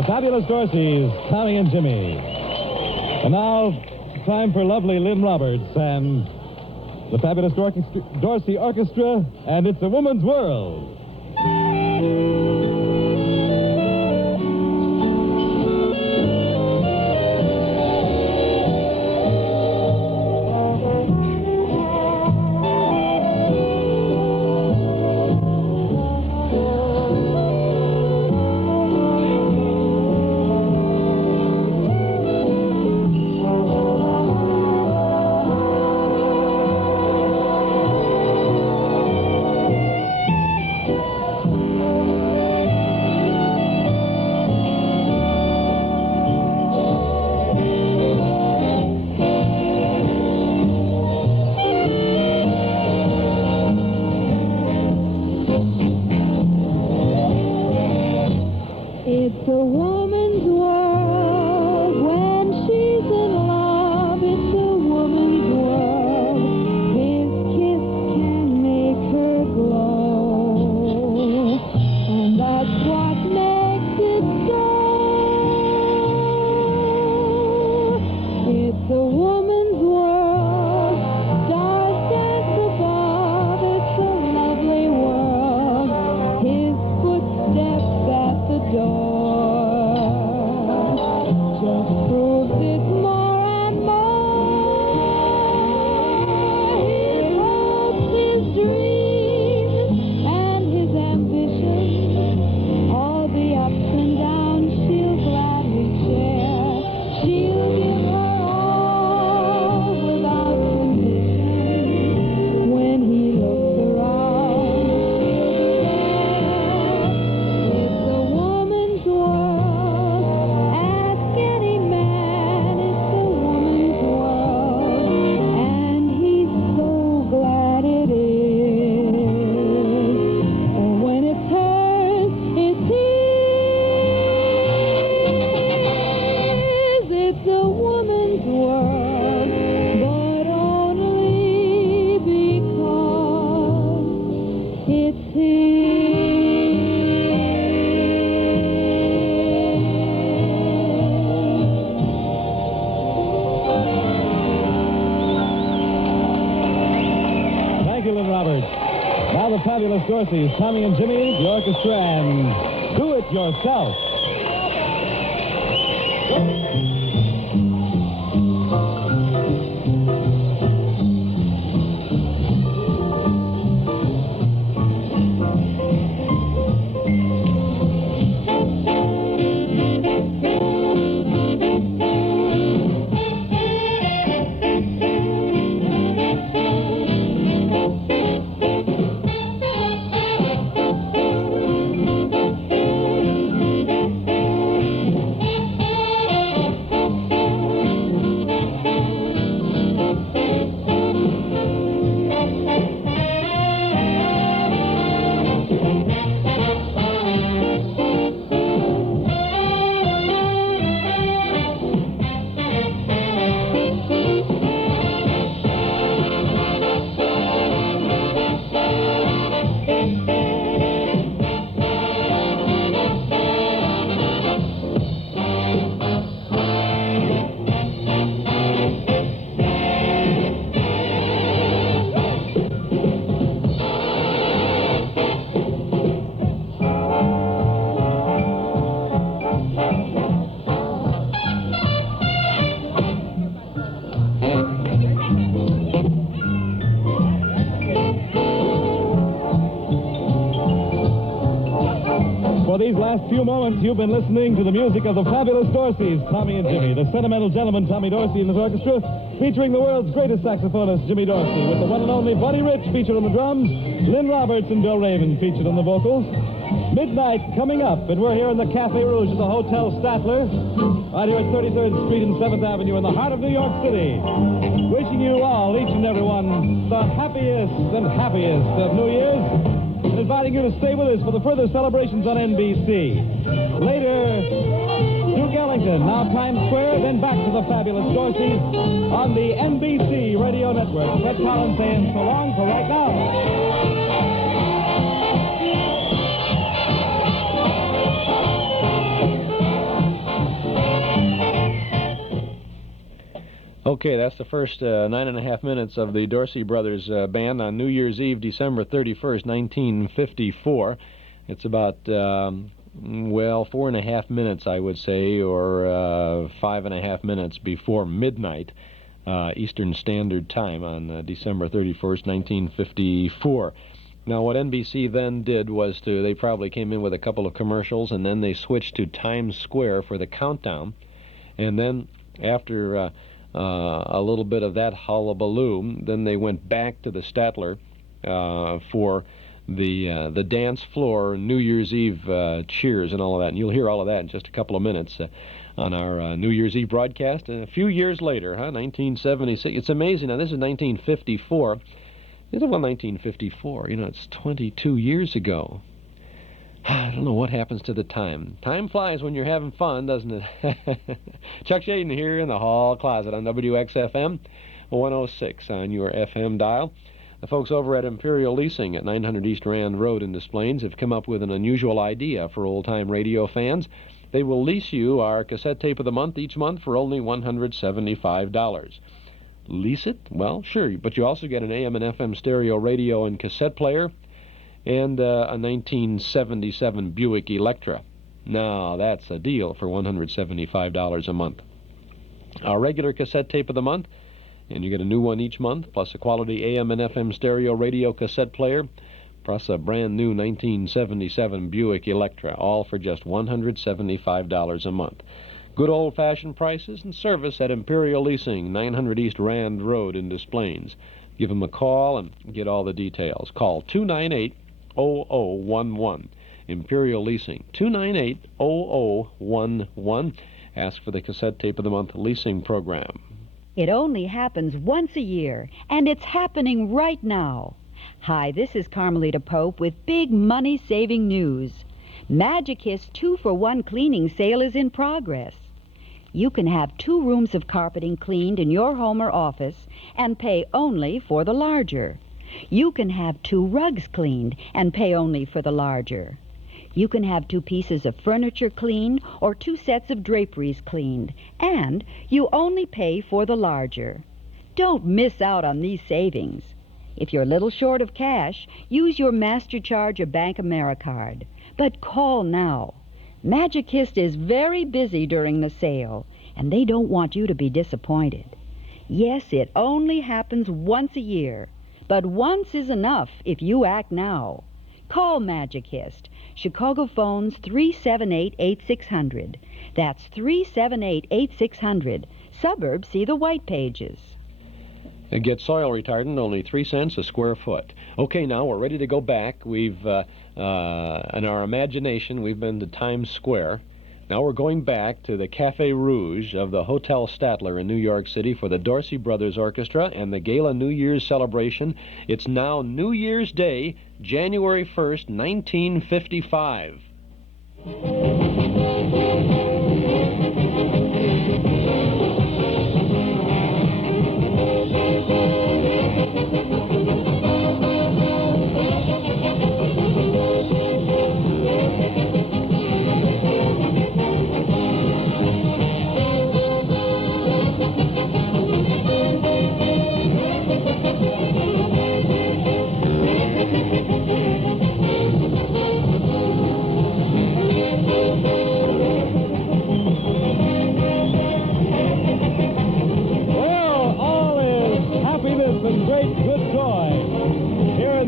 The Fabulous Dorseys, Tommy and Jimmy. And now, time for lovely Lynn Roberts and the Fabulous Dorsey Orchestra, and It's a Woman's World. It's a woman's world when she's in love. It's a woman's world. His kiss can make her glow, and that's what makes it so. It's a woman's world. Stars dance above. It's a lovely world. His footsteps at the door just proves it more and more. His hopes, his dreams, and his ambitions, all the ups and downs she'll gladly share. She'll give her all without condition. When he looks around, it's a woman's world. Ask any man, it's a woman's world, and he's so glad it is. And when it's hers, it's his. It's a woman's world, but only because it's Thank you, Lynn Roberts. Now the Fabulous Dorseys, Tommy and Jimmy, the orchestra, and Do It Yourself. For these last few moments, you've been listening to the music of the Fabulous Dorseys, Tommy and Jimmy, the sentimental gentleman Tommy Dorsey and his orchestra, featuring the world's greatest saxophonist, Jimmy Dorsey, with the one and only Buddy Rich featured on the drums, Lynn Roberts and Bill Raven featured on the vocals. Midnight coming up, and we're here in the Cafe Rouge at the Hotel Statler, right here at 33rd Street and 7th Avenue in the heart of New York City. Wishing you all, each and every one, the happiest and happiest of New Year's, and inviting you to stay with us for the further celebrations on NBC. Later, Duke Ellington, now Times Square, then back to the Fabulous Dorseys on the NBC Radio Network. Fred Collins saying so long for right now. Okay, that's the first 9.5 minutes of the Dorsey Brothers Band on New Year's Eve, December 31st, 1954. It's about, 4.5 minutes, I would say, or 5.5 minutes before midnight Eastern Standard Time on December 31st, 1954. Now, what NBC then did was they probably came in with a couple of commercials, and then they switched to Times Square for the countdown. And then after a little bit of that hullabaloo, then they went back to the Statler for the dance floor New Year's Eve cheers and all of that. And you'll hear all of that in just a couple of minutes on our New Year's Eve broadcast. And a few years later, 1976. It's amazing. Now, this is 1954. This is 1954. It's 22 years ago. I don't know what happens to the time. Time flies when you're having fun, doesn't it? Chuck Shaden here in the hall closet on WXFM 106 on your FM dial. The folks over at Imperial Leasing at 900 East Rand Road in Des Plaines have come up with an unusual idea for old-time radio fans. They will lease you our cassette tape of the month each month for only $175. Lease it? Well, sure, but you also get an AM and FM stereo radio and cassette player, and a 1977 Buick Electra. Now, that's a deal for $175 a month. Our regular cassette tape of the month, and you get a new one each month, plus a quality AM and FM stereo radio cassette player, plus a brand new 1977 Buick Electra, all for just $175 a month. Good old-fashioned prices and service at Imperial Leasing, 900 East Rand Road in Des Plaines. Give them a call and get all the details. Call 298-0011. Imperial Leasing, 298-0011. Ask for the cassette tape of the month leasing program. It only happens once a year, and it's happening right now. Hi, this is Carmelita Pope with big money-saving news. Magicist's 2-for-1 cleaning sale is in progress. You can have 2 rooms of carpeting cleaned in your home or office and pay only for the larger. You can have 2 rugs cleaned and pay only for the larger. You can have 2 pieces of furniture cleaned or 2 sets of draperies cleaned, and you only pay for the larger. Don't miss out on these savings. If you're a little short of cash, use your MasterCharge or Bank AmeriCard. But call now. Magicist is very busy during the sale, and they don't want you to be disappointed. Yes, it only happens once a year, but once is enough if you act now. Call Magicist. Chicago phones 378-8600. That's 378-8600. Suburbs see the white pages. And get soil retardant, only 3 cents a square foot. Okay, now we're ready to go back. We've, in our imagination, we've been to Times Square. Now we're going back to the Cafe Rouge of the Hotel Statler in New York City for the Dorsey Brothers Orchestra and the Gala New Year's celebration. It's now New Year's Day, January 1st, 1955.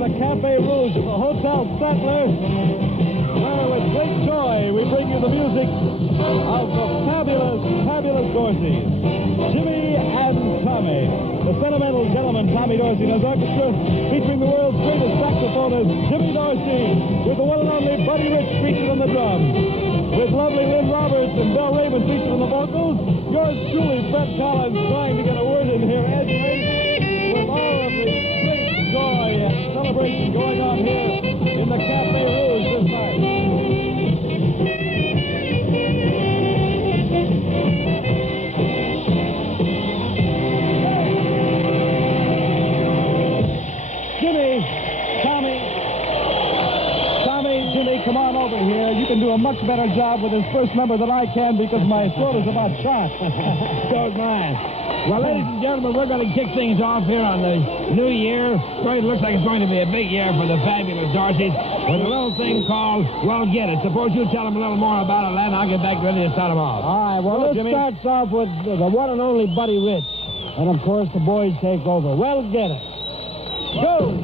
Cafe Rouge of the Hotel Statler, where with great joy we bring you the music of the fabulous Dorseys, Jimmy and Tommy. The sentimental gentleman Tommy Dorsey and his orchestra, featuring the world's greatest saxophonist, Jimmy Dorsey, with the one and only Buddy Rich featured on the drums, with lovely Lynn Roberts and Belle Raymond featured on the vocals. Yours truly, Fred Collins, trying to get a word in here, with all of the great joy and celebration going on here in the Cafe Rouge this night. Jimmy, come on over here. You can do a much better job with this first number than I can because my throat is about shot. So is mine. Well, ladies and gentlemen, we're going to kick things off here on the new year. It looks like it's going to be a big year for the fabulous Dorseys with a little thing called Well Get It. Suppose you tell them a little more about it, Len. I'll get back ready to start them off. All right, well, this starts off with the one and only Buddy Rich. And, of course, the boys take over. Well Get It. Go!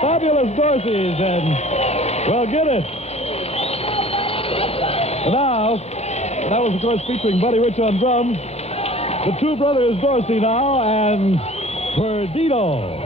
Fabulous Dorseys, and Well Get It. And now, that was, of course, featuring Buddy Rich on drums. The two brothers Dorsey now, and Perdido.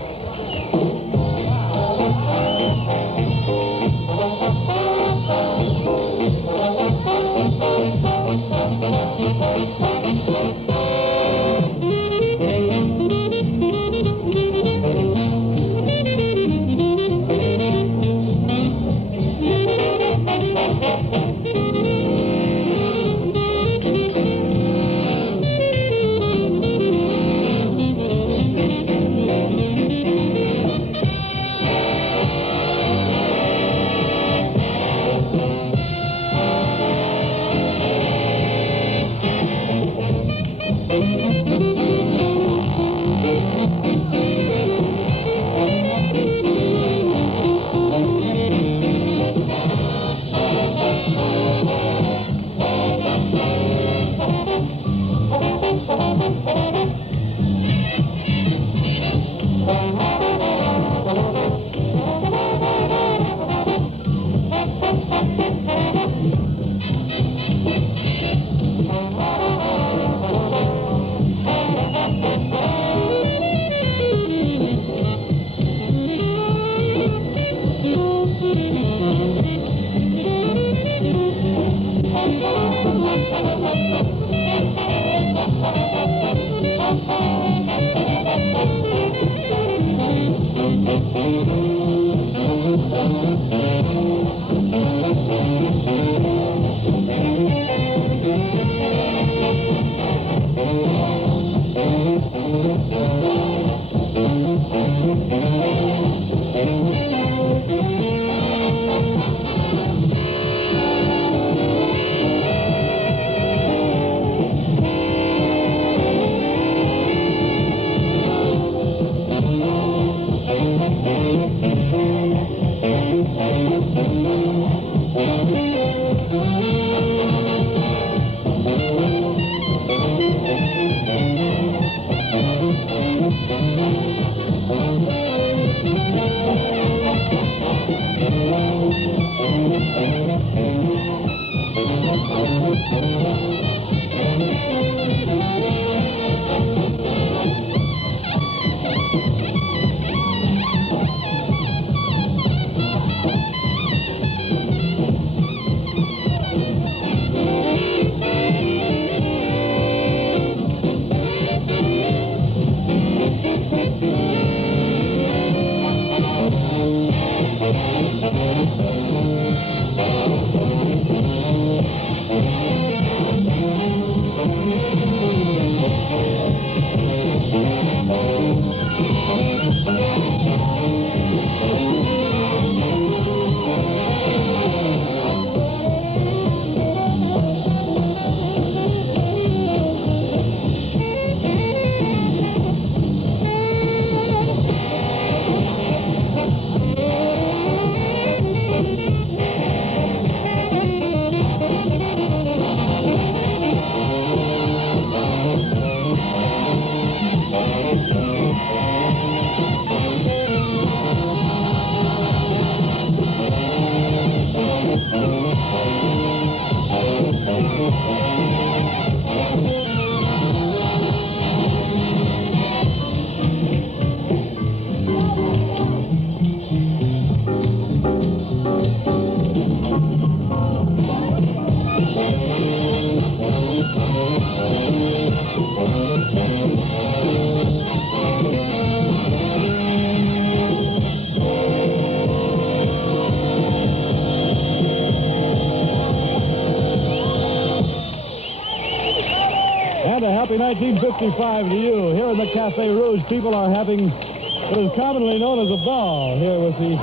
1955 to you. Here in the Cafe Rouge, people are having what is commonly known as a ball here with the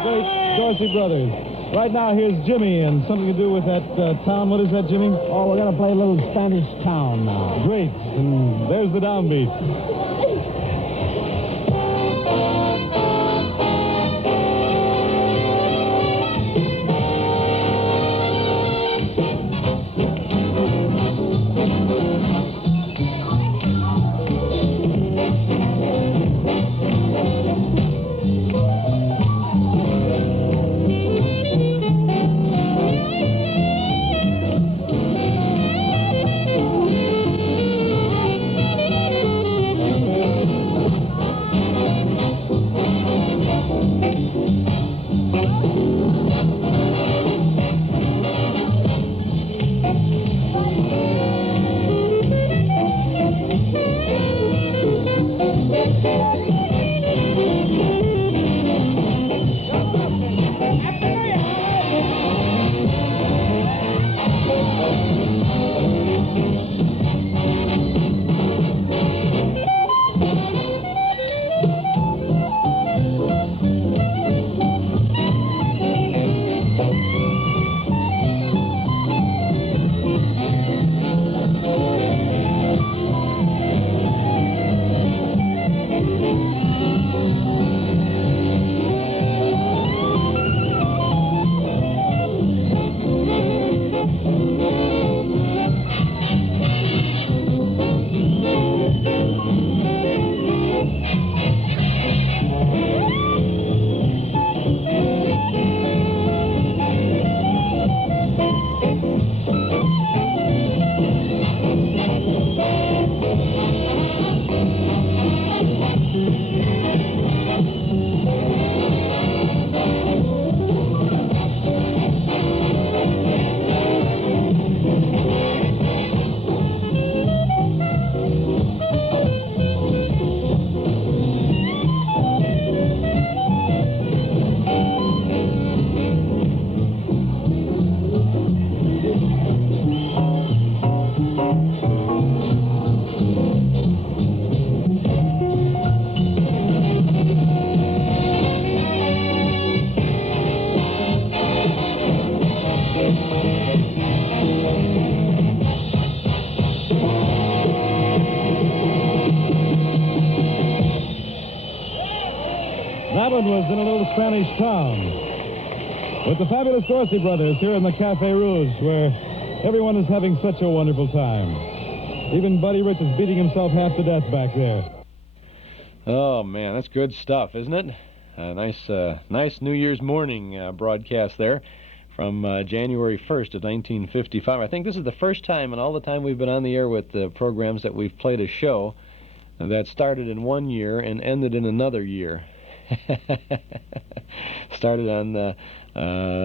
great Dorsey brothers. Right now, here's Jimmy, and something to do with that town. What is that, Jimmy? Oh, we're going to play a little Spanish town now. Great. And there's the downbeat. That one was in a little Spanish town with the fabulous Dorsey brothers here in the Cafe Rouge, where everyone is having such a wonderful time. Even Buddy Rich is beating himself half to death back there. Oh, man, that's good stuff, isn't it? Nice New Year's morning broadcast there from January 1st of 1955. I think this is the first time in all the time we've been on the air with the programs that we've played a show that started in one year and ended in another year. Started on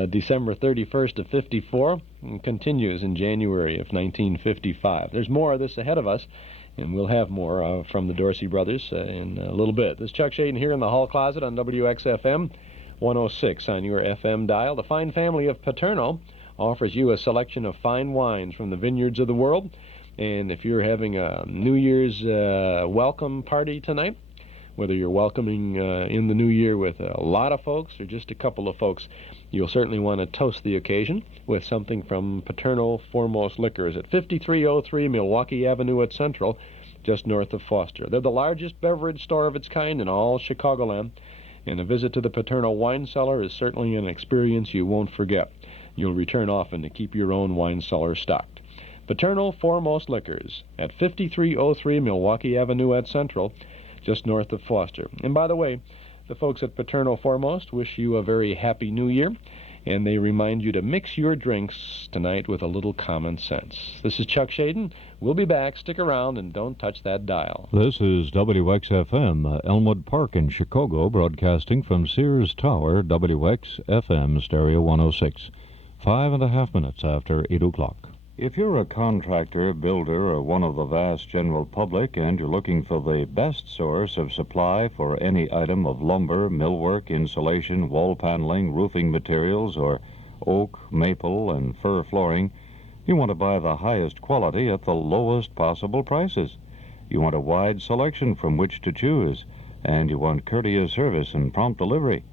December 31st of 54 and continues in January of 1955. There's more of this ahead of us, and we'll have more from the Dorsey brothers in a little bit. This is Chuck Shaden here in the hall closet on WXFM 106 on your FM dial. The fine family of Paterno offers you a selection of fine wines from the vineyards of the world. And if you're having a New Year's welcome party tonight, whether you're welcoming in the new year with a lot of folks or just a couple of folks, you'll certainly want to toast the occasion with something from Paterno Foremost Liquors at 5303 Milwaukee Avenue at Central, just north of Foster. They're the largest beverage store of its kind in all Chicagoland, and a visit to the Paterno wine cellar is certainly an experience you won't forget. You'll return often to keep your own wine cellar stocked. Paterno Foremost Liquors at 5303 Milwaukee Avenue at Central, just north of Foster. And by the way, the folks at Paterno Foremost wish you a very happy new year, and they remind you to mix your drinks tonight with a little common sense. This is Chuck Shaden. We'll be back. Stick around and don't touch that dial. This is WXFM, Elmwood Park in Chicago, broadcasting from Sears Tower, WXFM Stereo 106. 5.5 minutes after 8 o'clock. If you're a contractor, builder, or one of the vast general public, and you're looking for the best source of supply for any item of lumber, millwork, insulation, wall paneling, roofing materials, or oak, maple, and fir flooring, you want to buy the highest quality at the lowest possible prices. You want a wide selection from which to choose, and you want courteous service and prompt delivery.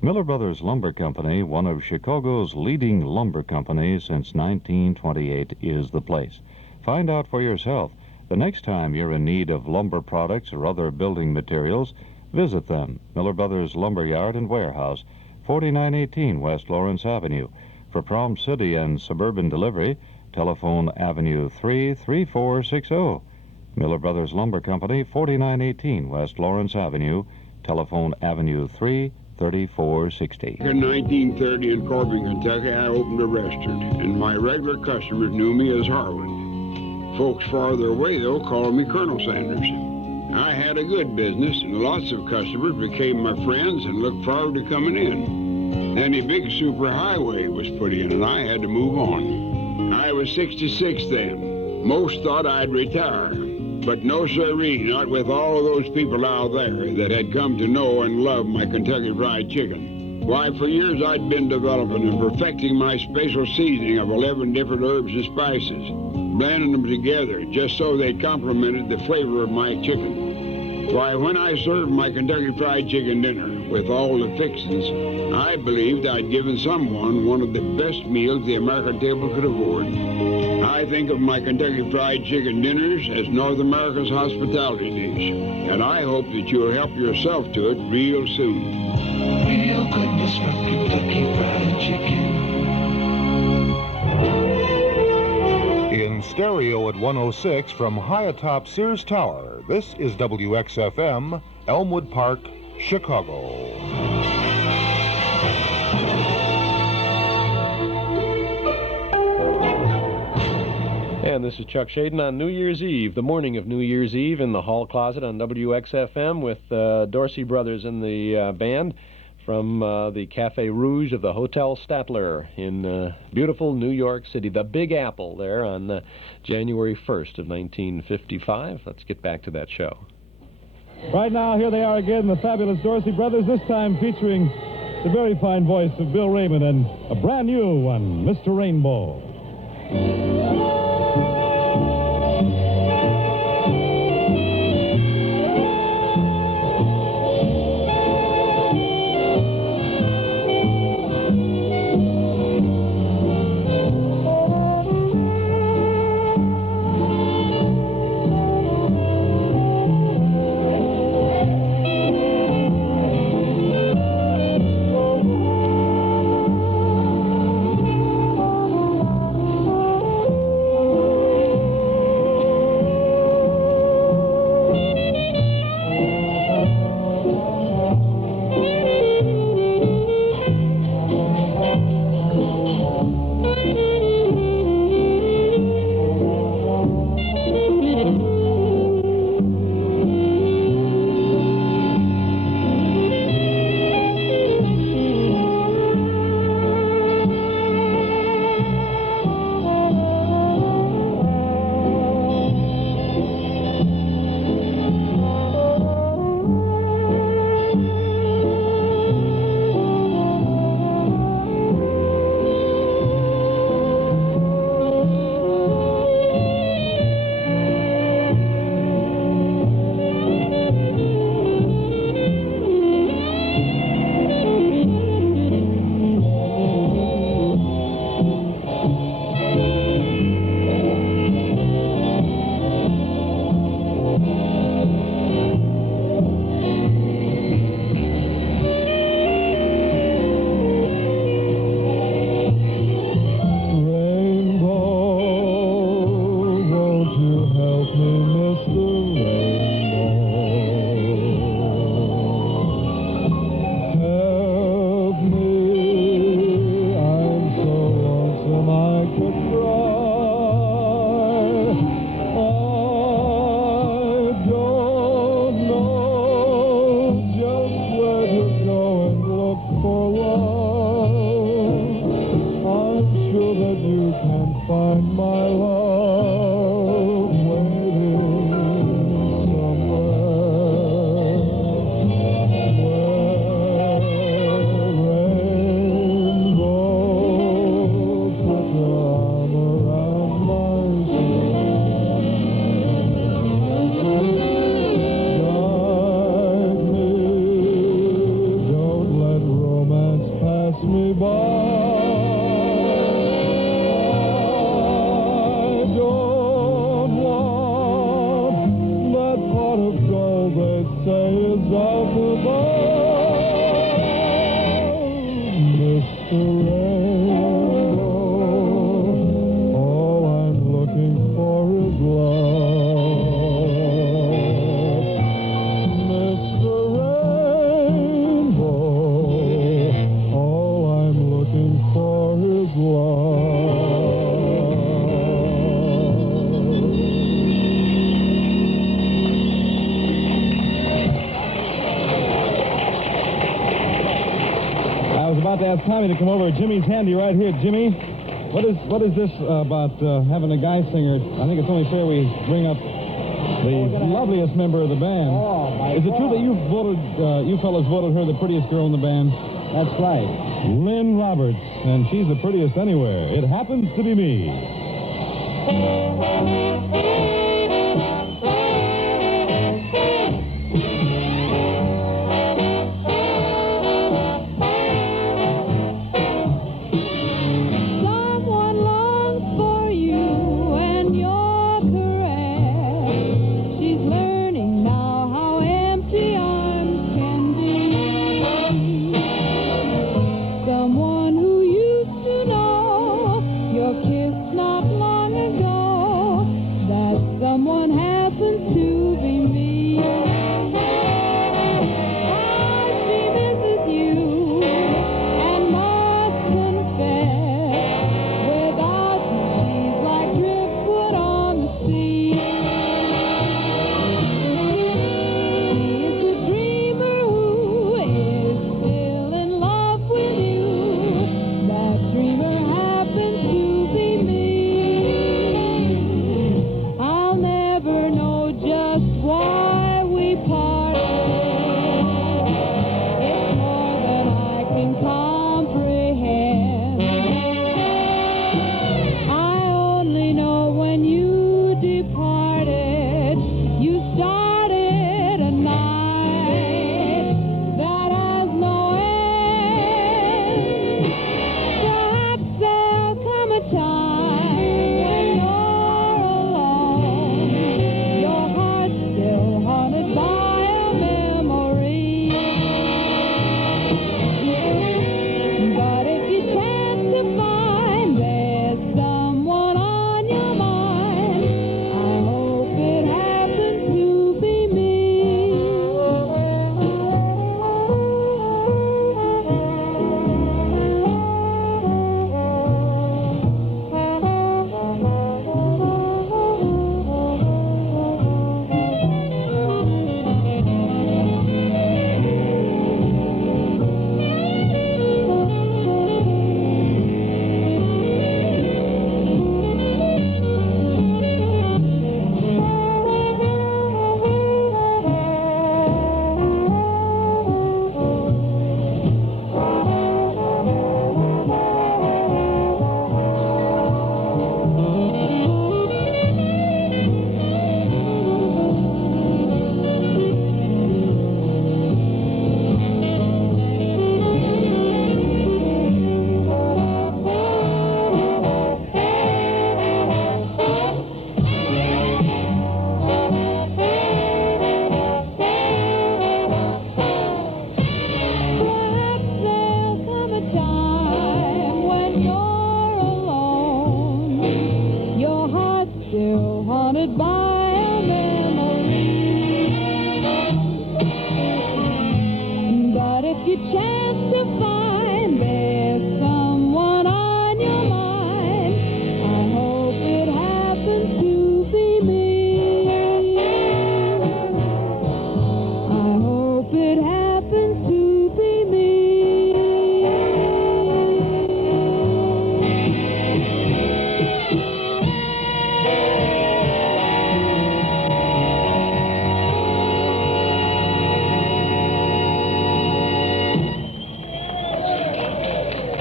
Miller Brothers Lumber Company, one of Chicago's leading lumber companies since 1928, is the place. Find out for yourself. The next time you're in need of lumber products or other building materials, visit them. Miller Brothers Lumber Yard and Warehouse, 4918 West Lawrence Avenue. For prompt city and suburban delivery, telephone Avenue 33460. Miller Brothers Lumber Company, 4918 West Lawrence Avenue. Telephone Avenue 33460. In 1930 in Corbin, Kentucky, I opened a restaurant, and my regular customers knew me as Harland. Folks farther away, though, called me Colonel Sanders. I had a good business, and lots of customers became my friends and looked forward to coming in. Then a big superhighway was put in, and I had to move on. I was 66 then. Most thought I'd retire. But no sirree, not with all of those people out there that had come to know and love my Kentucky Fried Chicken. Why, for years I'd been developing and perfecting my special seasoning of 11 different herbs and spices, blending them together just so they complemented the flavor of my chicken. Why, when I served my Kentucky Fried Chicken dinner with all the fixings, I believed I'd given someone one of the best meals the American table could afford. I think of my Kentucky Fried Chicken dinners as North America's hospitality dish, and I hope that you'll help yourself to it real soon. Real goodness from Kentucky Fried Chicken. In stereo at 106 from high atop Sears Tower, this is WXFM, Elmwood Park, Chicago. And this is Chuck Shaden on New Year's Eve, the morning of New Year's Eve in the hall closet on WXFM with Dorsey Brothers in the band from the Cafe Rouge of the Hotel Statler in beautiful New York City, the Big Apple there on January 1st of 1955. Let's get back to that show. Right now, here they are again, the fabulous Dorsey Brothers, this time featuring the very fine voice of Bill Raymond and a brand new one, Mr. Rainbow. they say is up above, Mr. Rainbow. All I'm looking for is love, Mr. Rainbow. All I'm looking for is to ask Tommy to come over. Jimmy's handy right here. Jimmy, what is this about having a guy singer? I think it's only fair we bring up the loveliest member of the band. Oh, is it true that you fellas voted her the prettiest girl in the band? That's right. Lynn Roberts, and she's the prettiest anywhere. It happens to be me.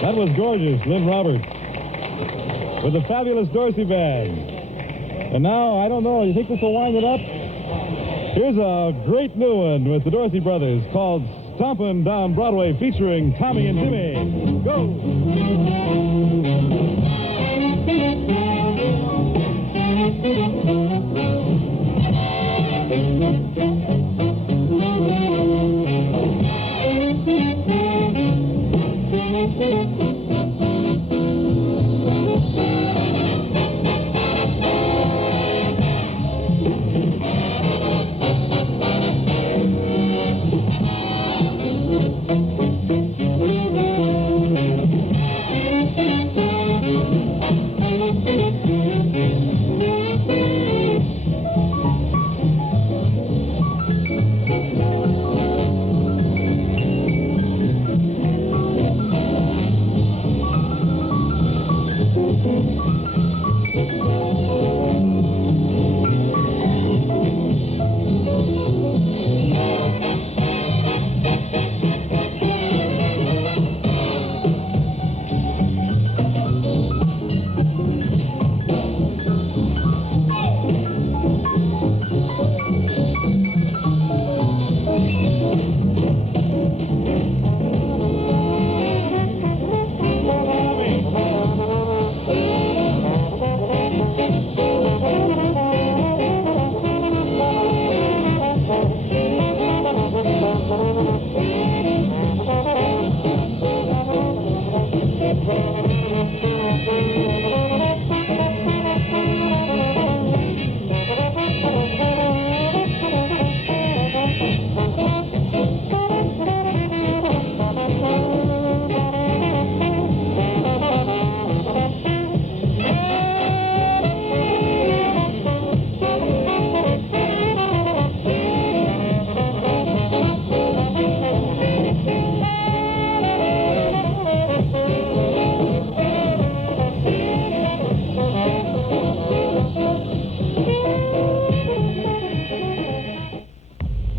That was gorgeous, Lynn Roberts, with the fabulous Dorsey Band. And now, I don't know, you think this will wind it up? Here's a great new one with the Dorsey Brothers called Stompin' Down Broadway, featuring Tommy and Jimmy. Go!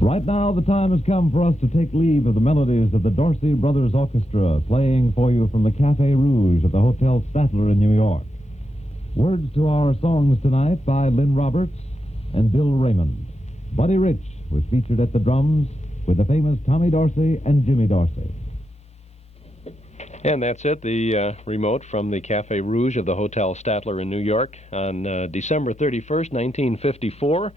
Right now, the time has come for us to take leave of the melodies of the Dorsey Brothers Orchestra, playing for you from the Cafe Rouge at the Hotel Statler in New York. Words to our songs tonight by Lynn Roberts and Bill Raymond. Buddy Rich was featured at the drums with the famous Tommy Dorsey and Jimmy Dorsey. And that's it, the remote from the Cafe Rouge of the Hotel Statler in New York on December 31st, 1954.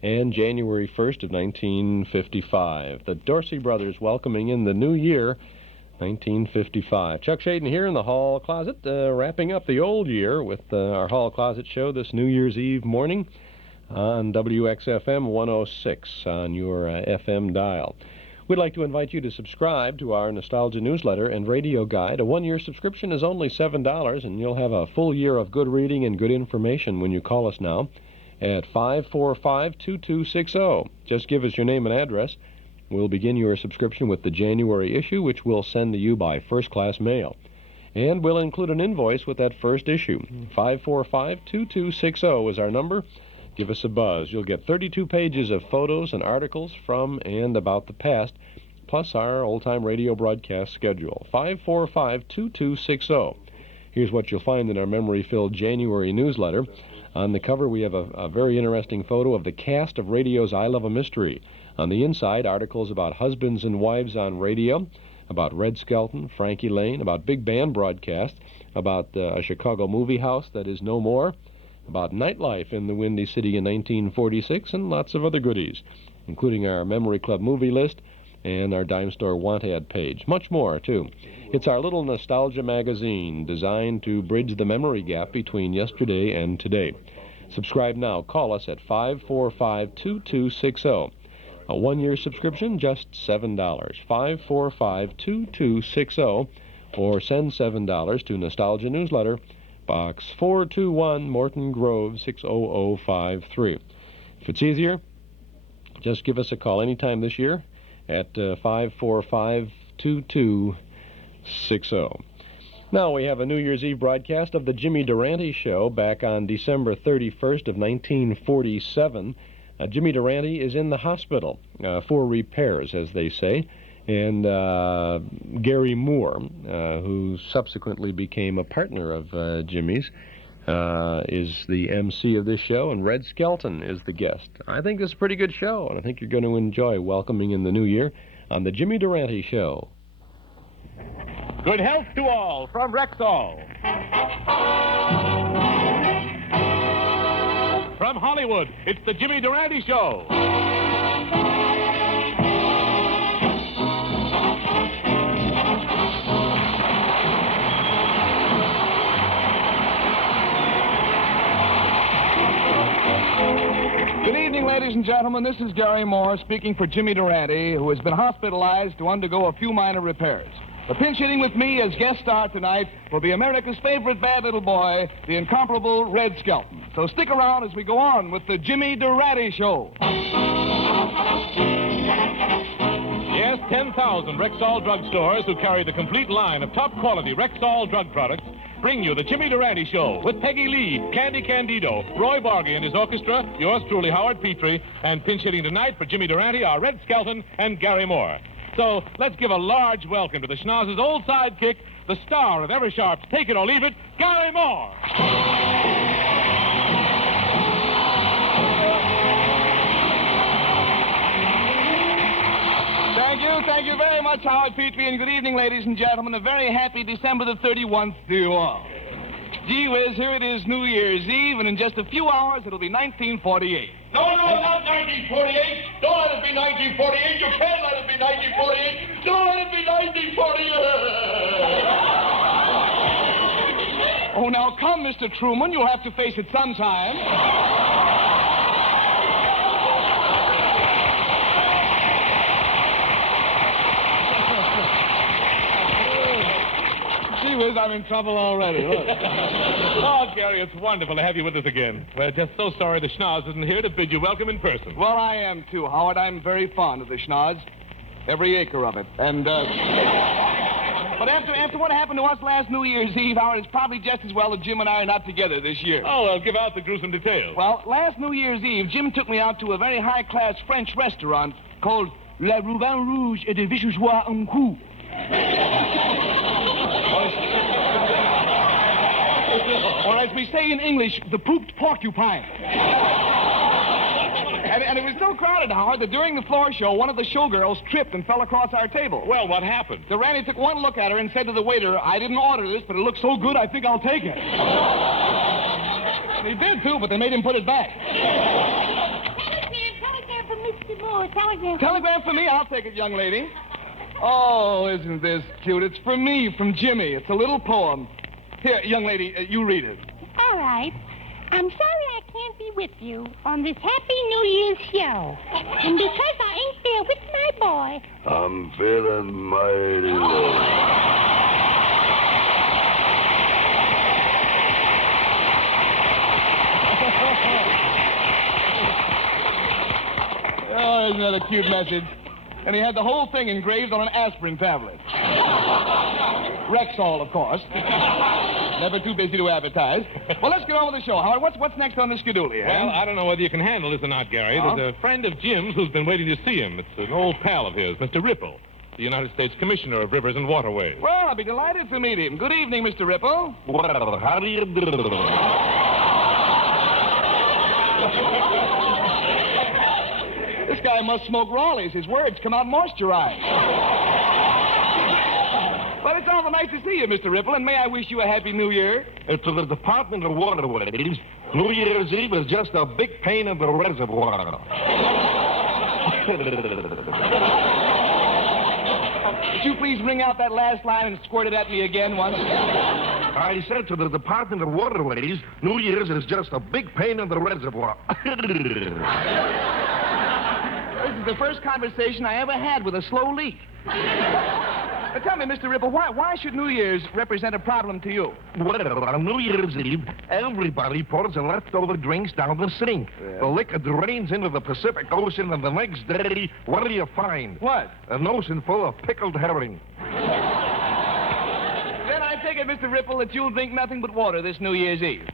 And January 1st of 1955. The Dorsey Brothers welcoming in the new year, 1955. Chuck Shaden here in the hall closet, wrapping up the old year with our hall closet show this New Year's Eve morning on WXFM 106 on your FM dial. We'd like to invite you to subscribe to our Nostalgia newsletter and radio guide. A one-year subscription is only $7, and you'll have a full year of good reading and good information when you call us now at 545-2260. Just give us your name and address. We'll begin your subscription with the January issue, which we'll send to you by first-class mail. And we'll include an invoice with that first issue. 545-2260 is our number. Give us a buzz. You'll get 32 pages of photos and articles from and about the past, plus our old-time radio broadcast schedule. 545-2260. Here's what you'll find in our memory-filled January newsletter. On the cover, we have a very interesting photo of the cast of radio's I Love a Mystery. On the inside, articles about husbands and wives on radio, about Red Skelton, Frankie Lane, about big band broadcasts, about a Chicago movie house that is no more, about nightlife in the Windy City in 1946, and lots of other goodies, including our Memory Club movie list and our Dime Store Want Ad page. Much more, too. It's our little nostalgia magazine designed to bridge the memory gap between yesterday and today. Subscribe now. Call us at 545-2260. A one-year subscription, just $7. 545-2260, or send $7 to Nostalgia Newsletter, Box 421, Morton Grove, 60053. If it's easier, just give us a call anytime this year at 545-2260. Now we have a New Year's Eve broadcast of the Jimmy Durante Show back on December 31st of 1947. Jimmy Durante is in the hospital for repairs, as they say, and Garry Moore, who subsequently became a partner of Jimmy's, is the MC of this show, and Red Skelton is the guest. I think this is a pretty good show, and I think you're going to enjoy welcoming in the new year on the Jimmy Durante Show. Good health to all from Rexall. From Hollywood, it's the Jimmy Durante Show. Good evening, ladies and gentlemen. This is Garry Moore speaking for Jimmy Durante, who has been hospitalized to undergo a few minor repairs. The pinch hitting with me as guest star tonight will be America's favorite bad little boy, the incomparable Red Skelton. So stick around as we go on with the Jimmy Durante Show. Yes, 10,000 Rexall drugstores who carry the complete line of top-quality Rexall drug products bring you the Jimmy Durante Show with Peggy Lee, Candy Candido, Roy Bargy and his orchestra, yours truly, Howard Petrie, and pinch hitting tonight for Jimmy Durante are Red Skelton and Garry Moore. So let's give a large welcome to the schnozz's old sidekick, the star of Eversharp's Take It or Leave It, Garry Moore. Thank you very much, Howard Petrie, and good evening, ladies and gentlemen. A very happy December the 31st to you all. Gee whiz, here it is New Year's Eve, and in just a few hours, it'll be 1948. No, not 1948. Don't let it be 1948. You can't let it be 1948. Don't let it be 1948. Oh, now come, Mr. Truman. You'll have to face it sometime. Gee whiz, I'm in trouble already. Look. Oh, Garry, it's wonderful to have you with us again. We're just so sorry the schnoz isn't here to bid you welcome in person. Well, I am, too, Howard. I'm very fond of the schnoz. Every acre of it. And, But after what happened to us last New Year's Eve, Howard, it's probably just as well that Jim and I are not together this year. Oh, well, give out the gruesome details. Well, last New Year's Eve, Jim took me out to a very high-class French restaurant called Le Vin Rouge et de Vichyssois en coup. Or as we say in English, the pooped porcupine. And it was so crowded, Howard, that during the floor show, one of the showgirls tripped and fell across our table. Well, what happened? Durante took one look at her and said to the waiter, "I didn't order this, but it looks so good, I think I'll take it." And he did, too, but they made him put it back. Telegram for Mr. Moore. Telegram. Telegram for me? I'll take it, young lady. Oh, isn't this cute? It's for me, from Jimmy. It's a little poem. Here, young lady, you read it. All right. I'm sorry I can't be with you on this Happy New Year's show. And because I ain't there with my boy, I'm feeling mighty low. Oh, isn't that a cute message? And he had the whole thing engraved on an aspirin tablet. Rexall, of course. Never too busy to advertise. Well, let's get on with the show, Howard. What's next on the schedule here? Well, I don't know whether you can handle this or not, Gary. There's a friend of Jim's who's been waiting to see him. It's an old pal of his, Mr. Ripple, the United States Commissioner of Rivers and Waterways. Well, I'll be delighted to meet him. Good evening, Mr. Ripple. Well, how do you do? This guy must smoke Raleigh's. His words come out moisturized. Well, it's awful nice to see you, Mr. Ripple, and may I wish you a Happy New Year? To the Department of Waterways, New Year's Eve is just a big pain in the reservoir. Would you please ring out that last line and squirt it at me again once? I said to the Department of Waterways, New Year's is just a big pain in the reservoir. This is the first conversation I ever had with a slow leak. But tell me, Mr. Ripple, why should New Year's represent a problem to you? Well, on New Year's Eve, everybody pours the leftover drinks down the sink. Yeah. The liquor drains into the Pacific Ocean, and the next day, what do you find? What? An ocean full of pickled herring. Then I take it, Mr. Ripple, that you'll drink nothing but water this New Year's Eve.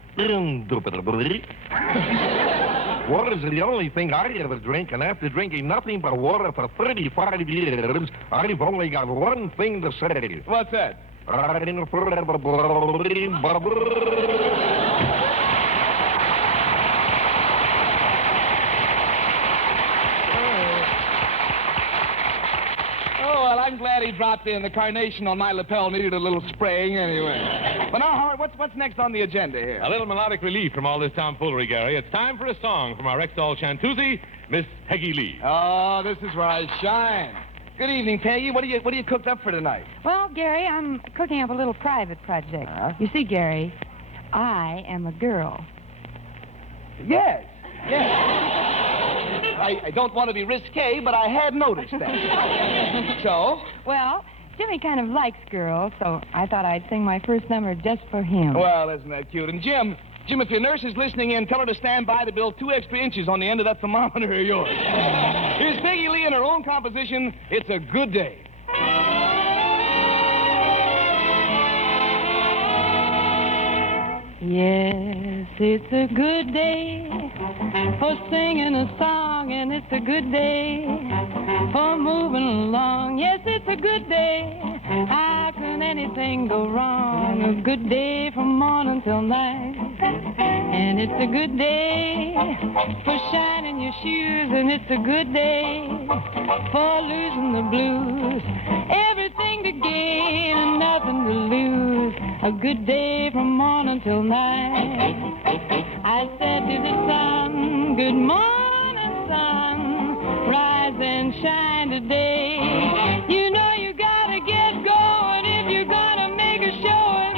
Water is the only thing I ever drink, and after drinking nothing but water for 35 years, I've only got one thing to say. What's that? Oh, well, I'm glad he dropped in. The carnation on my lapel needed a little spraying anyway. But now, Howard, what's next on the agenda here? A little melodic relief from all this tomfoolery, Gary. It's time for a song from our Rexall Chantoozy, Miss Peggy Lee. Oh, this is where I shine. Good evening, Peggy. What are you cooked up for tonight? Well, Gary, I'm cooking up a little private project. You see, Gary, I am a girl. Yes. I don't want to be risque, but I had noticed that. So? Well, Jimmy kind of likes girls, so I thought I'd sing my first number just for him. Well, isn't that cute? And Jim, if your nurse is listening in, tell her to stand by to build 2 extra inches on the end of that thermometer of yours. Here's Peggy Lee in her own composition, It's a Good Day. Yes, it's a good day for singing a song, and it's a good day for moving along. Yes, it's a good day. How can anything go wrong? A good day from morning till night. And it's a good day for shining your shoes, and it's a good day for losing the blues. Everything to gain and nothing to lose. A good day from morning till night. I said to the sun, good morning, sun. Rise and shine today. You know you gotta get going if you're gonna make a showing.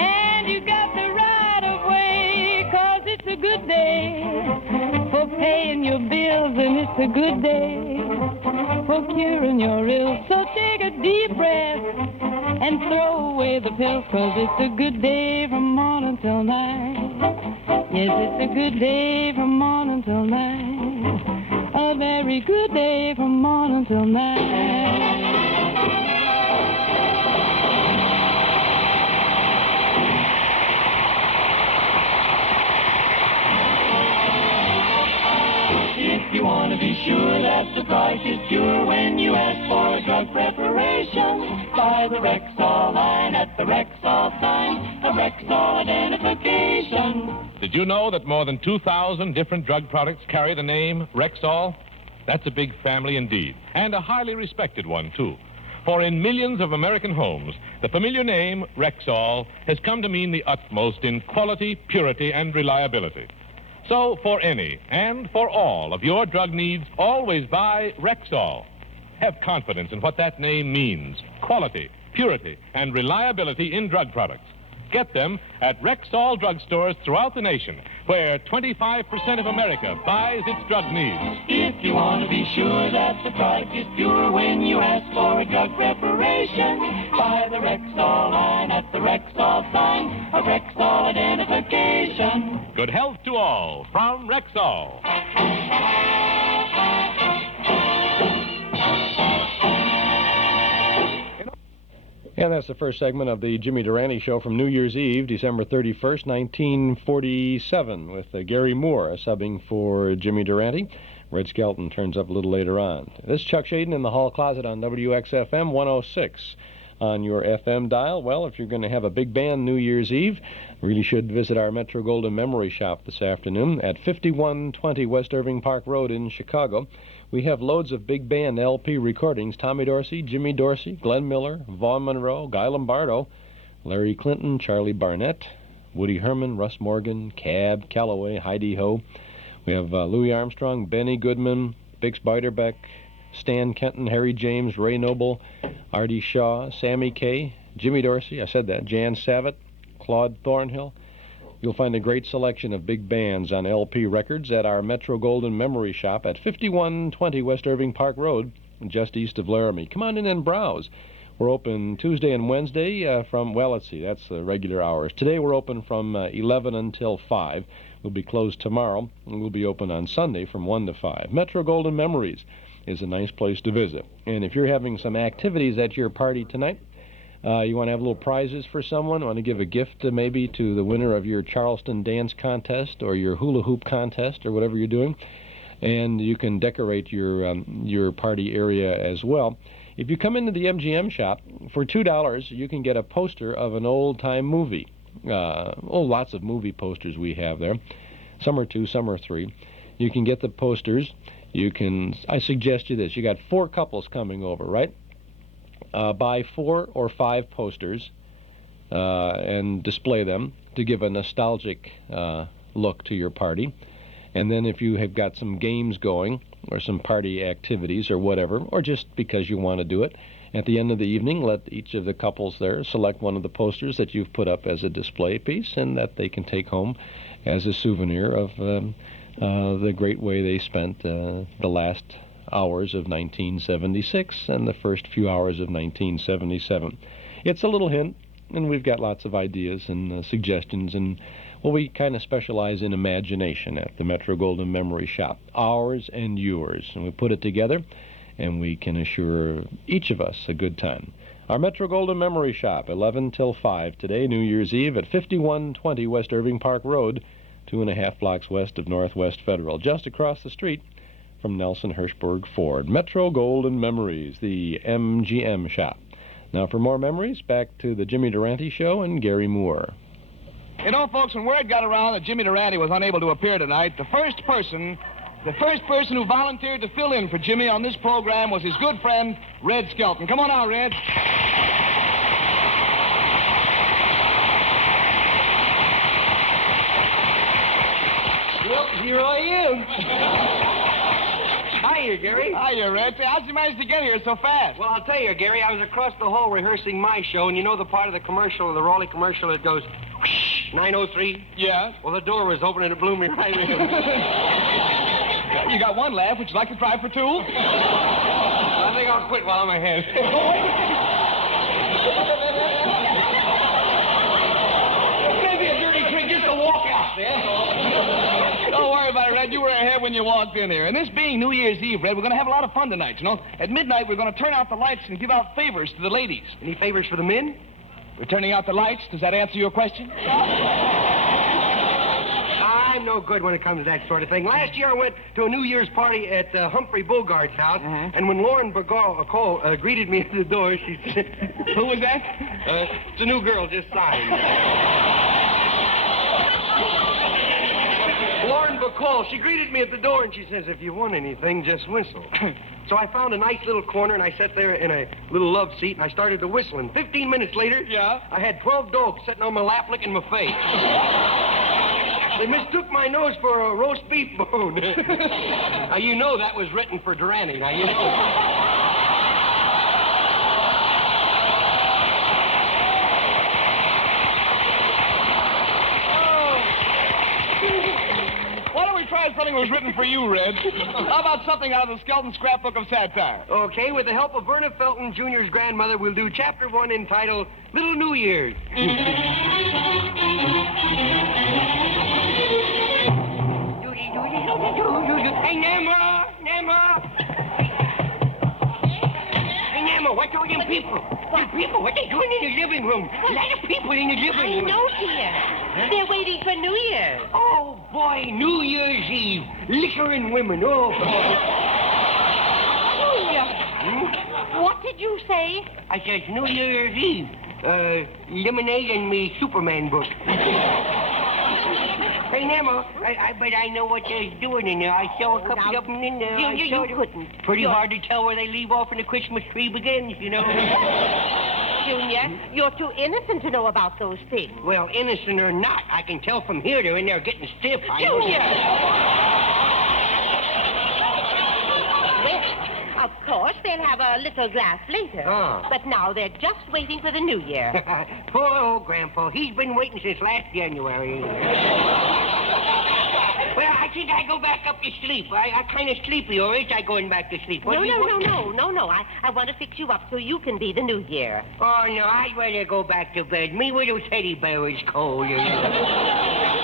And you got the right of way, 'cause it's a good day for paying your bills, and it's a good day for curing your ills. So take a deep breath and throw away the pills, 'cause it's a good day from morning till night. Yes, it's a good day from morning till night. A very good day from morning till night. sure that the price is pure when you ask for a drug preparation. Buy the Rexall line at the Rexall sign, a Rexall identification. Did you know that more than 2,000 different drug products carry the name Rexall? That's a big family indeed, and a highly respected one, too. For in millions of American homes, the familiar name Rexall has come to mean the utmost in quality, purity, and reliability. So, for any and for all of your drug needs, always buy Rexall. Have confidence in what that name means. Quality, purity, and reliability in drug products. Get them at Rexall drugstores throughout the nation, where 25% of America buys its drug needs. If you want to be sure that the product is pure when you ask for a drug preparation, buy the Rexall line at the Rexall sign, a Rexall identification. Good health to all from Rexall. And that's the first segment of the Jimmy Durante Show from New Year's Eve, December 31st, 1947, with Garry Moore subbing for Jimmy Durante. Red Skelton turns up a little later on. This is Chuck Shaden in the hall closet on WXFM 106 on your FM dial. Well, if you're going to have a big band New Year's Eve, really should visit our Metro Golden Memory Shop this afternoon at 5120 West Irving Park Road in Chicago. We have loads of big band LP recordings. Tommy Dorsey, Jimmy Dorsey, Glenn Miller, Vaughn Monroe, Guy Lombardo, Larry Clinton, Charlie Barnett, Woody Herman, Russ Morgan, Cab Calloway, Heidi Ho. We have Louis Armstrong, Benny Goodman, Bix Beiderbecke, Stan Kenton, Harry James, Ray Noble, Artie Shaw, Sammy Kaye, Jimmy Dorsey, I said that, Jan Savitt, Claude Thornhill. You'll find a great selection of big bands on LP records at our Metro Golden Memory Shop at 5120 West Irving Park Road, just east of Laramie. Come on in and browse. We're open Tuesday and Wednesday from, well, let's see, that's the regular hours. Today we're open from 11 until 5. We'll be closed tomorrow, and we'll be open on Sunday from 1 to 5. Metro Golden Memories is a nice place to visit. And if you're having some activities at your party tonight, you want to have little prizes for someone, want to give a gift maybe to the winner of your Charleston dance contest or your hula hoop contest or whatever you're doing, and you can decorate your party area as well. If you come into the MGM shop, for $2 you can get a poster of an old-time movie. Lots of movie posters we have there. Some are 2, some are 3. You can get the posters. I suggest you this. You got 4 couples coming over, right? Buy 4 or 5 posters and display them to give a nostalgic look to your party. And then if you have got some games going or some party activities or whatever, or just because you want to do it, at the end of the evening, let each of the couples there select one of the posters that you've put up as a display piece and that they can take home as a souvenir of the great way they spent the last hours of 1976 and the first few hours of 1977. It's a little hint, and we've got lots of ideas and suggestions, and well, we kind of specialize in imagination at the Metro Golden Memory Shop, ours and yours, and we put it together, and we can assure each of us a good time. Our Metro Golden Memory Shop, 11 till 5 today, New Year's Eve, at 5120 West Irving Park Road, 2.5 blocks west of Northwest Federal, just across the street from Nelson Hirschberg Ford. Metro Golden Memories, the MGM shop. Now for more memories, back to the Jimmy Durante Show and Garry Moore. You know, folks, when word got around that Jimmy Durante was unable to appear tonight, the first person who volunteered to fill in for Jimmy on this program was his good friend, Red Skelton. Come on out, Red. Well, here I am. Hiya, Garry. Hiya, Red. How'd you manage to get here so fast? Well, I'll tell you, Garry, I was across the hall rehearsing my show, and you know the part of the commercial, the Raleigh commercial, that goes, whoosh, 903? Yeah. Well, the door was open, and it blew me right in. You got one laugh. Would you like to try for 2? I think I'll quit while I'm ahead. Maybe a dirty trick just to walk out there. Don't worry about it, Red. You were ahead when you walked in here. And this being New Year's Eve, Red, we're going to have a lot of fun tonight, you know. At midnight, we're going to turn out the lights and give out favors to the ladies. Any favors for the men? We're turning out the lights. Does that answer your question? I'm I'm no good when it comes to that sort of thing. Last year I went to a New Year's party at Humphrey Bogart's house, and when Lauren Cole greeted me at the door, she said... Who was that? It's a new girl just signed. Lauren Bacall, she greeted me at the door, and she says, if you want anything, just whistle. So I found a nice little corner, and I sat there in a little love seat, and I started to whistle. And 15 minutes later, I had 12 dogs sitting on my lap licking my face. They mistook my nose for a roast beef bone. Now, you know that was written for Durante. Now, you know... Something was written for you, Red. How about something out of the Skelton scrapbook of satire? Okay, with the help of Verna Felton Jr.'s grandmother, we'll do Chapter 1 entitled Little New Year's. Hey, Nama! Hey, Nama, what's all them people? What? People, what they doing in the living room? A lot of people in the living room. I know, dear. They're waiting for New Year's. Oh, boy, New Year's Eve. Liquor and women, oh, boy. What did you say? I said New Year's Eve. Lemonade and me Superman book. Hey, Nemo, I bet I know what they're doing in there. I saw a couple of them in there. You couldn't. Pretty hard to tell where they leave off and the Christmas tree begins, you know. Junior, you're too innocent to know about those things. Well, innocent or not, I can tell from here they're in there getting stiff. Junior! Well, of course, they'll have a little glass later. Oh. But now they're just waiting for the New Year. Poor old Grandpa. He's been waiting since last January. Well, I think I go back up to sleep. I kind of sleepy, or is I going back to sleep? No. I want to fix you up so you can be the New Year. Oh, no, I'd rather go back to bed. Me little teddy bear is cold, you know.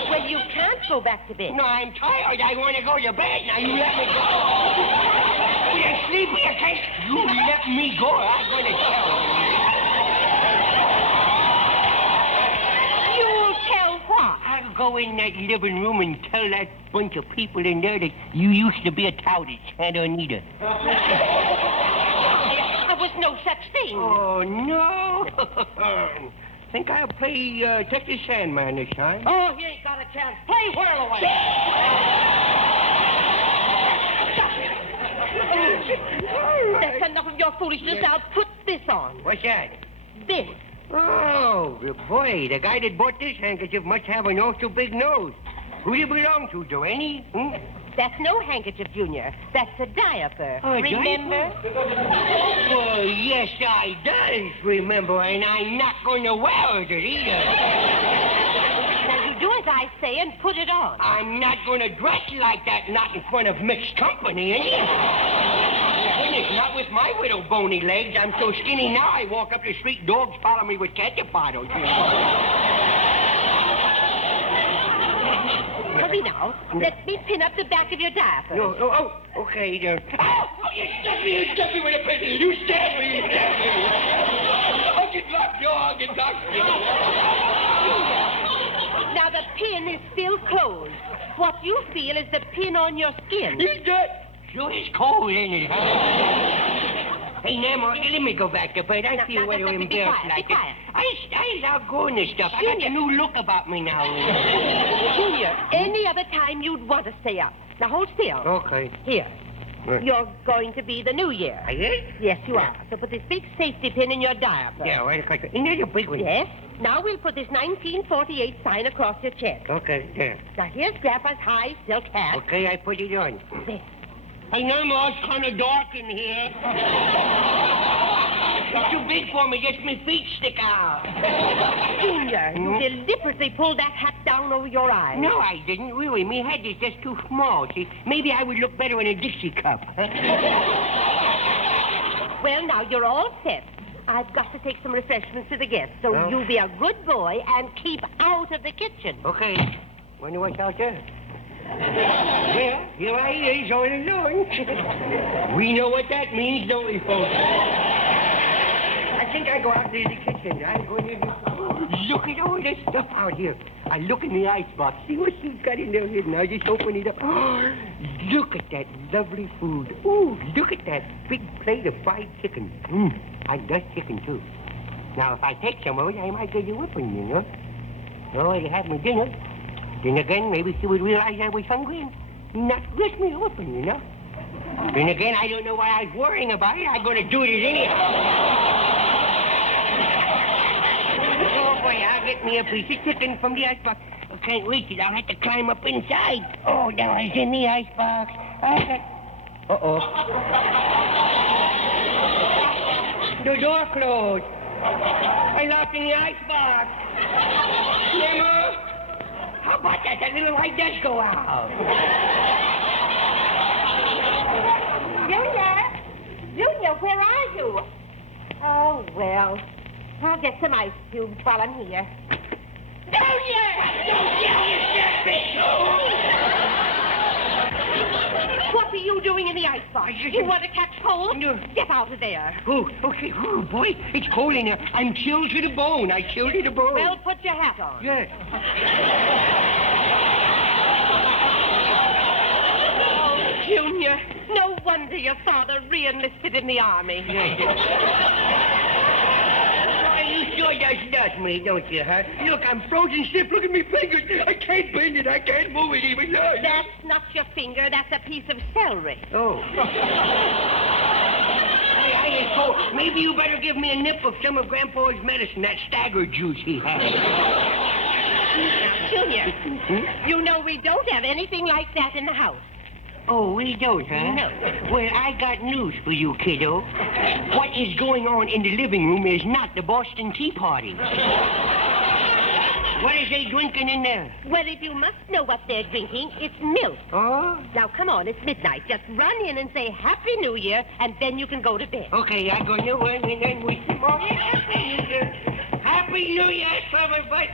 Well, you can't go back to bed. No, I'm tired. I want to go to bed. Now, you let me go. You're sleepy. I can't... You let me go. I'm going to tell you. You'll tell what? I'll go in that living room and tell that bunch of people in there that you used to be a tout at Santa Anita. There was no such thing. Oh, no. Think I'll play Texas Sandman this time. Oh, you ain't got a chance. Play Whirl Away. That's enough of your foolishness. I'll put this on. What's that? This. Oh, boy, the guy that bought this handkerchief must have an awful big nose. Who do you belong to, Durante? That's no handkerchief, Junior. That's a diaper. Oh, remember? Well, yes, I does remember, and I'm not going to wear it either. Now, you do as I say and put it on. I'm not going to dress like that, not in front of mixed company, Goodness, not with my little bony legs. I'm so skinny now, I walk up the street, dogs follow me with ketchup bottles. Hurry now. Let me pin up the back of your diaper. Okay. You stuck me with a pin. You stabbed me. I'll get locked, I'll get locked. Now, the pin is still closed. What you feel is the pin on your skin. You got... Sure, it's cold, ain't it, huh? Hey, Nemo, let me go back to bed. I feel a little embarrassed like it. I outgrowing this stuff. Junior. I got a new look about me now. Junior, any other time you'd want to stay up. Now, hold still. Okay. Here. What? You're going to be the New Year. I is? Yes, you are. So put this big safety pin in your diaper. Yeah, right across. Isn't that a big one? Yes. Now we'll put this 1948 sign across your chest. Okay, there. Now, here's Grandpa's high silk hat. Okay, I put it on. There. Hey, Nemo, it's kind of dark in here. It's too big for me. Just my feet stick out. Junior, you deliberately pulled that hat down over your eyes. No, I didn't. Really, my head is just too small. See, maybe I would look better in a Dixie cup. Well, now, you're all set. I've got to take some refreshments to the guests, so you be a good boy and keep out of the kitchen. Okay. Wonder what's out there? Well, here I is all alone. We know what that means, don't we, folks? I think I go out to the kitchen. I'm going to... Look at all this stuff out here. I look in the icebox. See what she's got in there hidden. I just open it up. Oh, look at that lovely food. Ooh, look at that big plate of fried chicken. I love chicken, too. Now, if I take some of it, I might get a whipping, you know. Oh, I'd have my dinner. Then again, maybe she would realize I was hungry and not risk me a whipping, you know. Then again, I don't know why I was worrying about it. I'm going to do it anyhow. Oh, boy, I'll get me a piece of chicken from the icebox. I can't reach it. I'll have to climb up inside. Oh, now it's in the icebox. Uh-oh. The door closed. I locked in the icebox. Emma, how about that? That little light does go out. Junior, where are you? Oh, well, I'll get some ice cubes while I'm here. Junior! What are you doing in the icebox? You want to catch cold? No. Get out of there. Oh, okay. Oh, boy, it's cold in there. I'm chilled to the bone. I chilled to the bone. Well, put your hat on. Yes. Oh, Junior, no wonder your father re-enlisted in the army. You sure does nut me, don't you, huh? Look, I'm frozen stiff. Look at me fingers. I can't bend it. I can't move it even. That's not your finger. That's a piece of celery. Oh. I ain't cold. Maybe you better give me a nip of some of Grandpa's medicine, that stagger juice he has. Now, Junior, you know we don't have anything like that in the house. Oh, we don't, huh? No. Well, I got news for you, kiddo. What is going on in the living room is not the Boston Tea Party. What is they drinking in there? Well, if you must know what they're drinking, it's milk. Oh? Now, come on, it's midnight. Just run in and say Happy New Year, and then you can go to bed. Okay, I go New Year, and then we some more. Happy New Year. Happy New Year, everybody.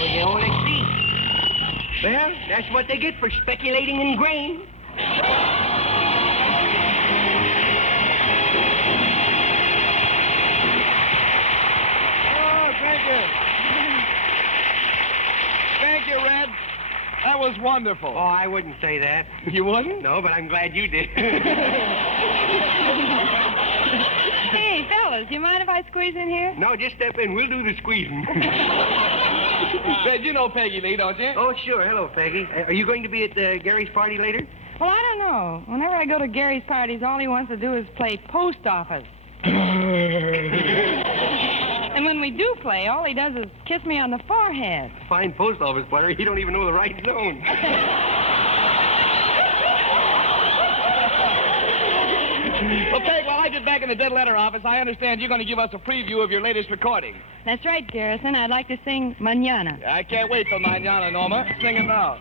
Well, they all agree. Well, that's what they get for speculating in grain. Oh, thank you. Thank you, Red. That was wonderful. Oh, I wouldn't say that. You wouldn't? No, but I'm glad you did. Hey, fellas, you mind if I squeeze in here? No, just step in. We'll do the squeezing. Red, you know Peggy Lee, don't you? Oh, sure. Hello, Peggy. Are you going to be at Gary's party later? Well, I don't know. Whenever I go to Gary's parties, all he wants to do is play post office. And when we do play, all he does is kiss me on the forehead. Fine post office player. You don't even know the right zone. Well, Peg, while I get back in the dead letter office, I understand you're going to give us a preview of your latest recording. That's right, Garrison. I'd like to sing Mañana. I can't wait till Mañana, Norma. Sing it now.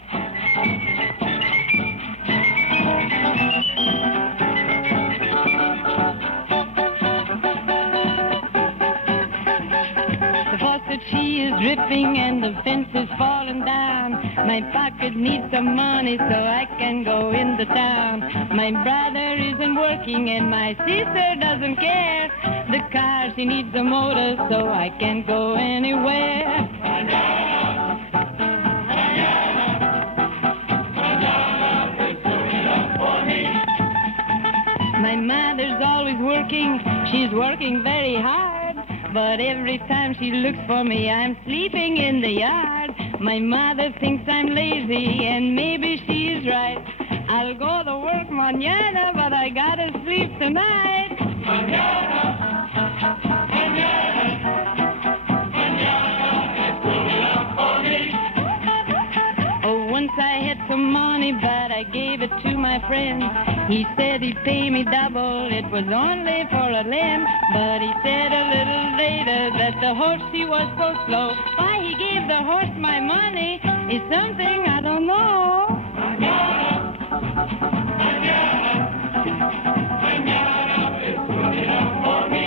The faucet, she is dripping and the fence is falling down. My pocket needs some money so I can go into town. My brother isn't working and my sister doesn't care. The car, she needs a motor so I can't go anywhere. My mother's always working, she's working very hard. But every time she looks for me, I'm sleeping in the yard. My mother thinks I'm lazy, and maybe she is right. I'll go to work mañana, but I gotta sleep tonight. Mañana, mañana, mañana es good enough for me. Oh, once I had some money, but I gave it to my friend. He said he'd pay me double, it was only for a limb. But he said a little later that the horse, he was so slow. Why he gave the horse my money is something I don't know. Mañana, mañana, mañana is good enough for me.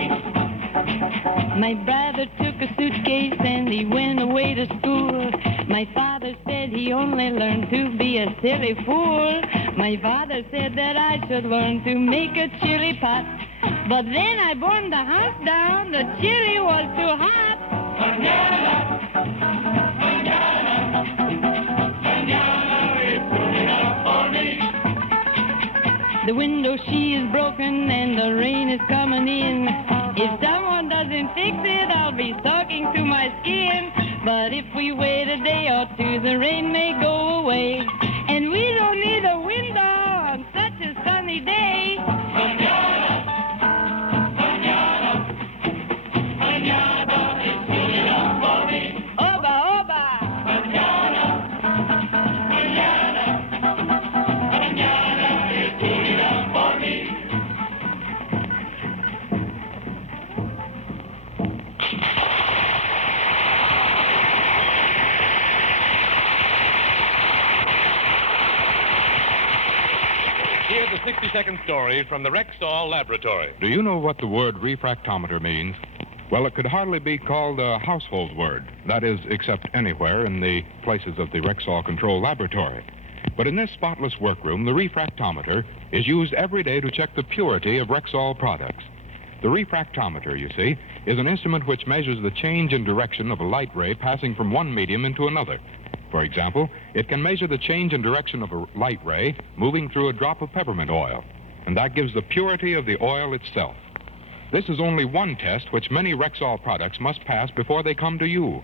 My brother took a suitcase and he went away to school. My father said he only learned to be a silly fool. My father said that I should learn to make a chili pot. But then I burned the house down. The chili was too hot. Mañana, it's good enough for me. The window she is broken and the rain is coming in. If someone doesn't fix it, I'll be soaking to my skin. But if we wait a day or two, the rain may go away. And we don't need a window on such a sunny day. Mañana, it's good enough for me. Oba, oba. Mañana, it's good enough for me. Here's a 60-second story from the Rexall Laboratory. Do you know what the word refractometer means? Well, it could hardly be called a household word. That is, except anywhere in the places of the Rexall Control Laboratory. But in this spotless workroom, the refractometer is used every day to check the purity of Rexall products. The refractometer, you see, is an instrument which measures the change in direction of a light ray passing from one medium into another. For example, it can measure the change in direction of a light ray moving through a drop of peppermint oil, and that gives the purity of the oil itself. This is only one test which many Rexall products must pass before they come to you.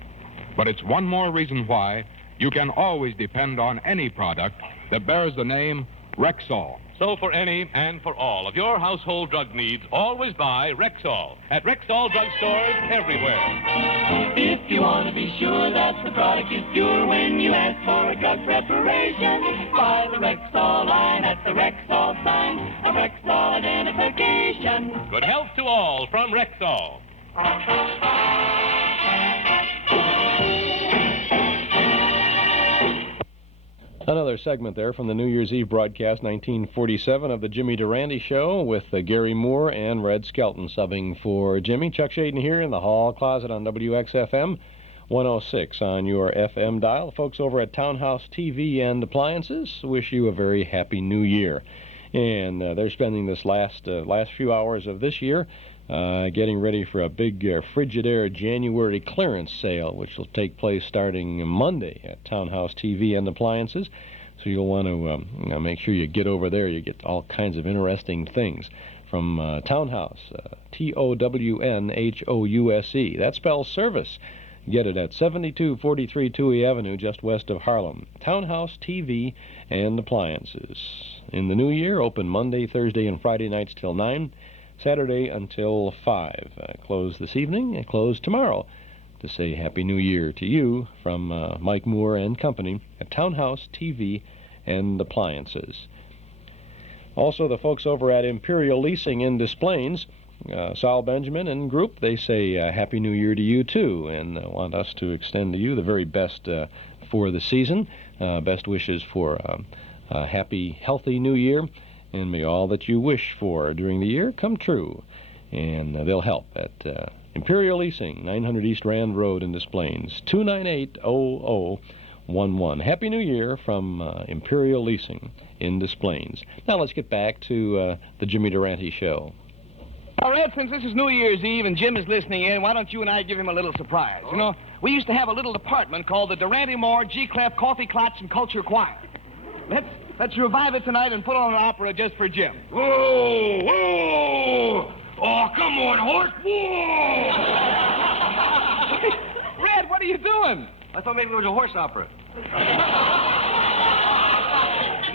But it's one more reason why you can always depend on any product that bears the name Rexall. So for any and for all of your household drug needs, always buy Rexall at Rexall drugstores everywhere. If you want to be sure that the product is pure when you ask for a drug preparation, buy the Rexall line at the Rexall sign, a Rexall identification. Good health to all from Rexall. Another segment there from the New Year's Eve broadcast, 1947, of the Jimmy Durante Show with Garry Moore and Red Skelton subbing for Jimmy. Chuck Shaden here in the hall closet on WXFM 106 on your FM dial. Folks over at Townhouse TV and Appliances wish you a very happy new year. And they're spending this last few hours of this year getting ready for a big Frigidaire January clearance sale, which will take place starting Monday at Townhouse TV and Appliances. So you'll want to make sure you get over there. You get all kinds of interesting things from Townhouse, Townhouse. That spells service. Get it at 7243 Touhy Avenue, just west of Harlem. Townhouse TV and Appliances. In the new year, open Monday, Thursday, and Friday nights till 9. Saturday until 5. Closed this evening and closed tomorrow to say Happy New Year to you from Mike Moore and company at Townhouse TV and Appliances. Also, the folks over at Imperial Leasing in Des Plaines, Saul Benjamin and group, they say Happy New Year to you too, and want us to extend to you the very best for the season. Best wishes for a happy, healthy New Year. And may all that you wish for during the year come true. And they'll help at Imperial Leasing, 900 East Rand Road in Des Plaines, 298-0011. Happy New Year from Imperial Leasing in Des Plaines. Now let's get back to the Jimmy Durante Show. All right, since this is New Year's Eve and Jim is listening in, why don't you and I give him a little surprise? You know, we used to have a little department called the Durante Moore G-Clef Coffee Klotz and Culture Choir. Let's revive it tonight and put on an opera just for Jim. Whoa, whoa! Oh, come on, horse! Whoa! Red, what are you doing? I thought maybe it was a horse opera.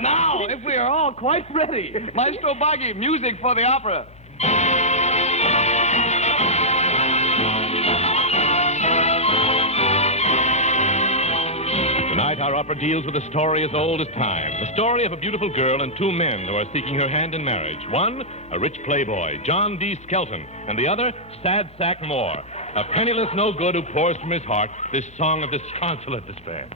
Now, if we are all quite ready, Maestro Baggy, music for the opera. Tonight, our opera deals with a story as old as time. The story of a beautiful girl and two men who are seeking her hand in marriage. One, a rich playboy, John D. Skelton, and the other, Sad Sack Moore, a penniless no-good who pours from his heart this song of disconsolate despair.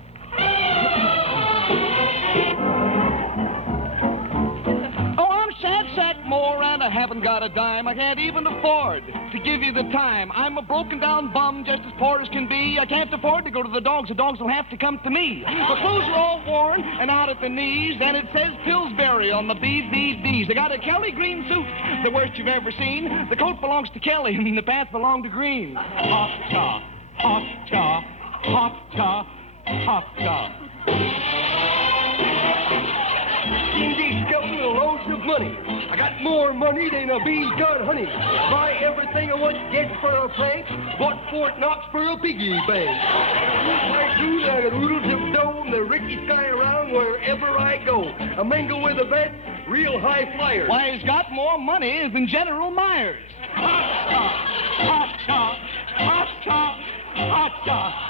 Oh, I'm Sad Sack Moore, and and I haven't got a dime. I can't even afford to give you the time. I'm a broken-down bum, just as poor as can be. I can't afford to go to the dogs. The dogs will have to come to me. My clothes are all worn and out at the knees, and it says Pillsbury on the BVDs. I got a Kelly green suit, the worst you've ever seen. The coat belongs to Kelly, and the pants belong to Green. Hot cha, hot cha, hot cha, hot cha. Indeed, Skelton, loads of money. I got more money than a bee's got honey. Buy everything I want, get for a plank. Bought Fort Knox for a piggy bank. I do the oodles of dough and the richest guy around wherever I go. I mingle with a vet, real high flyers. Why, he's got more money than General Myers. Hot cha, hot cha, hot cha, hot cha.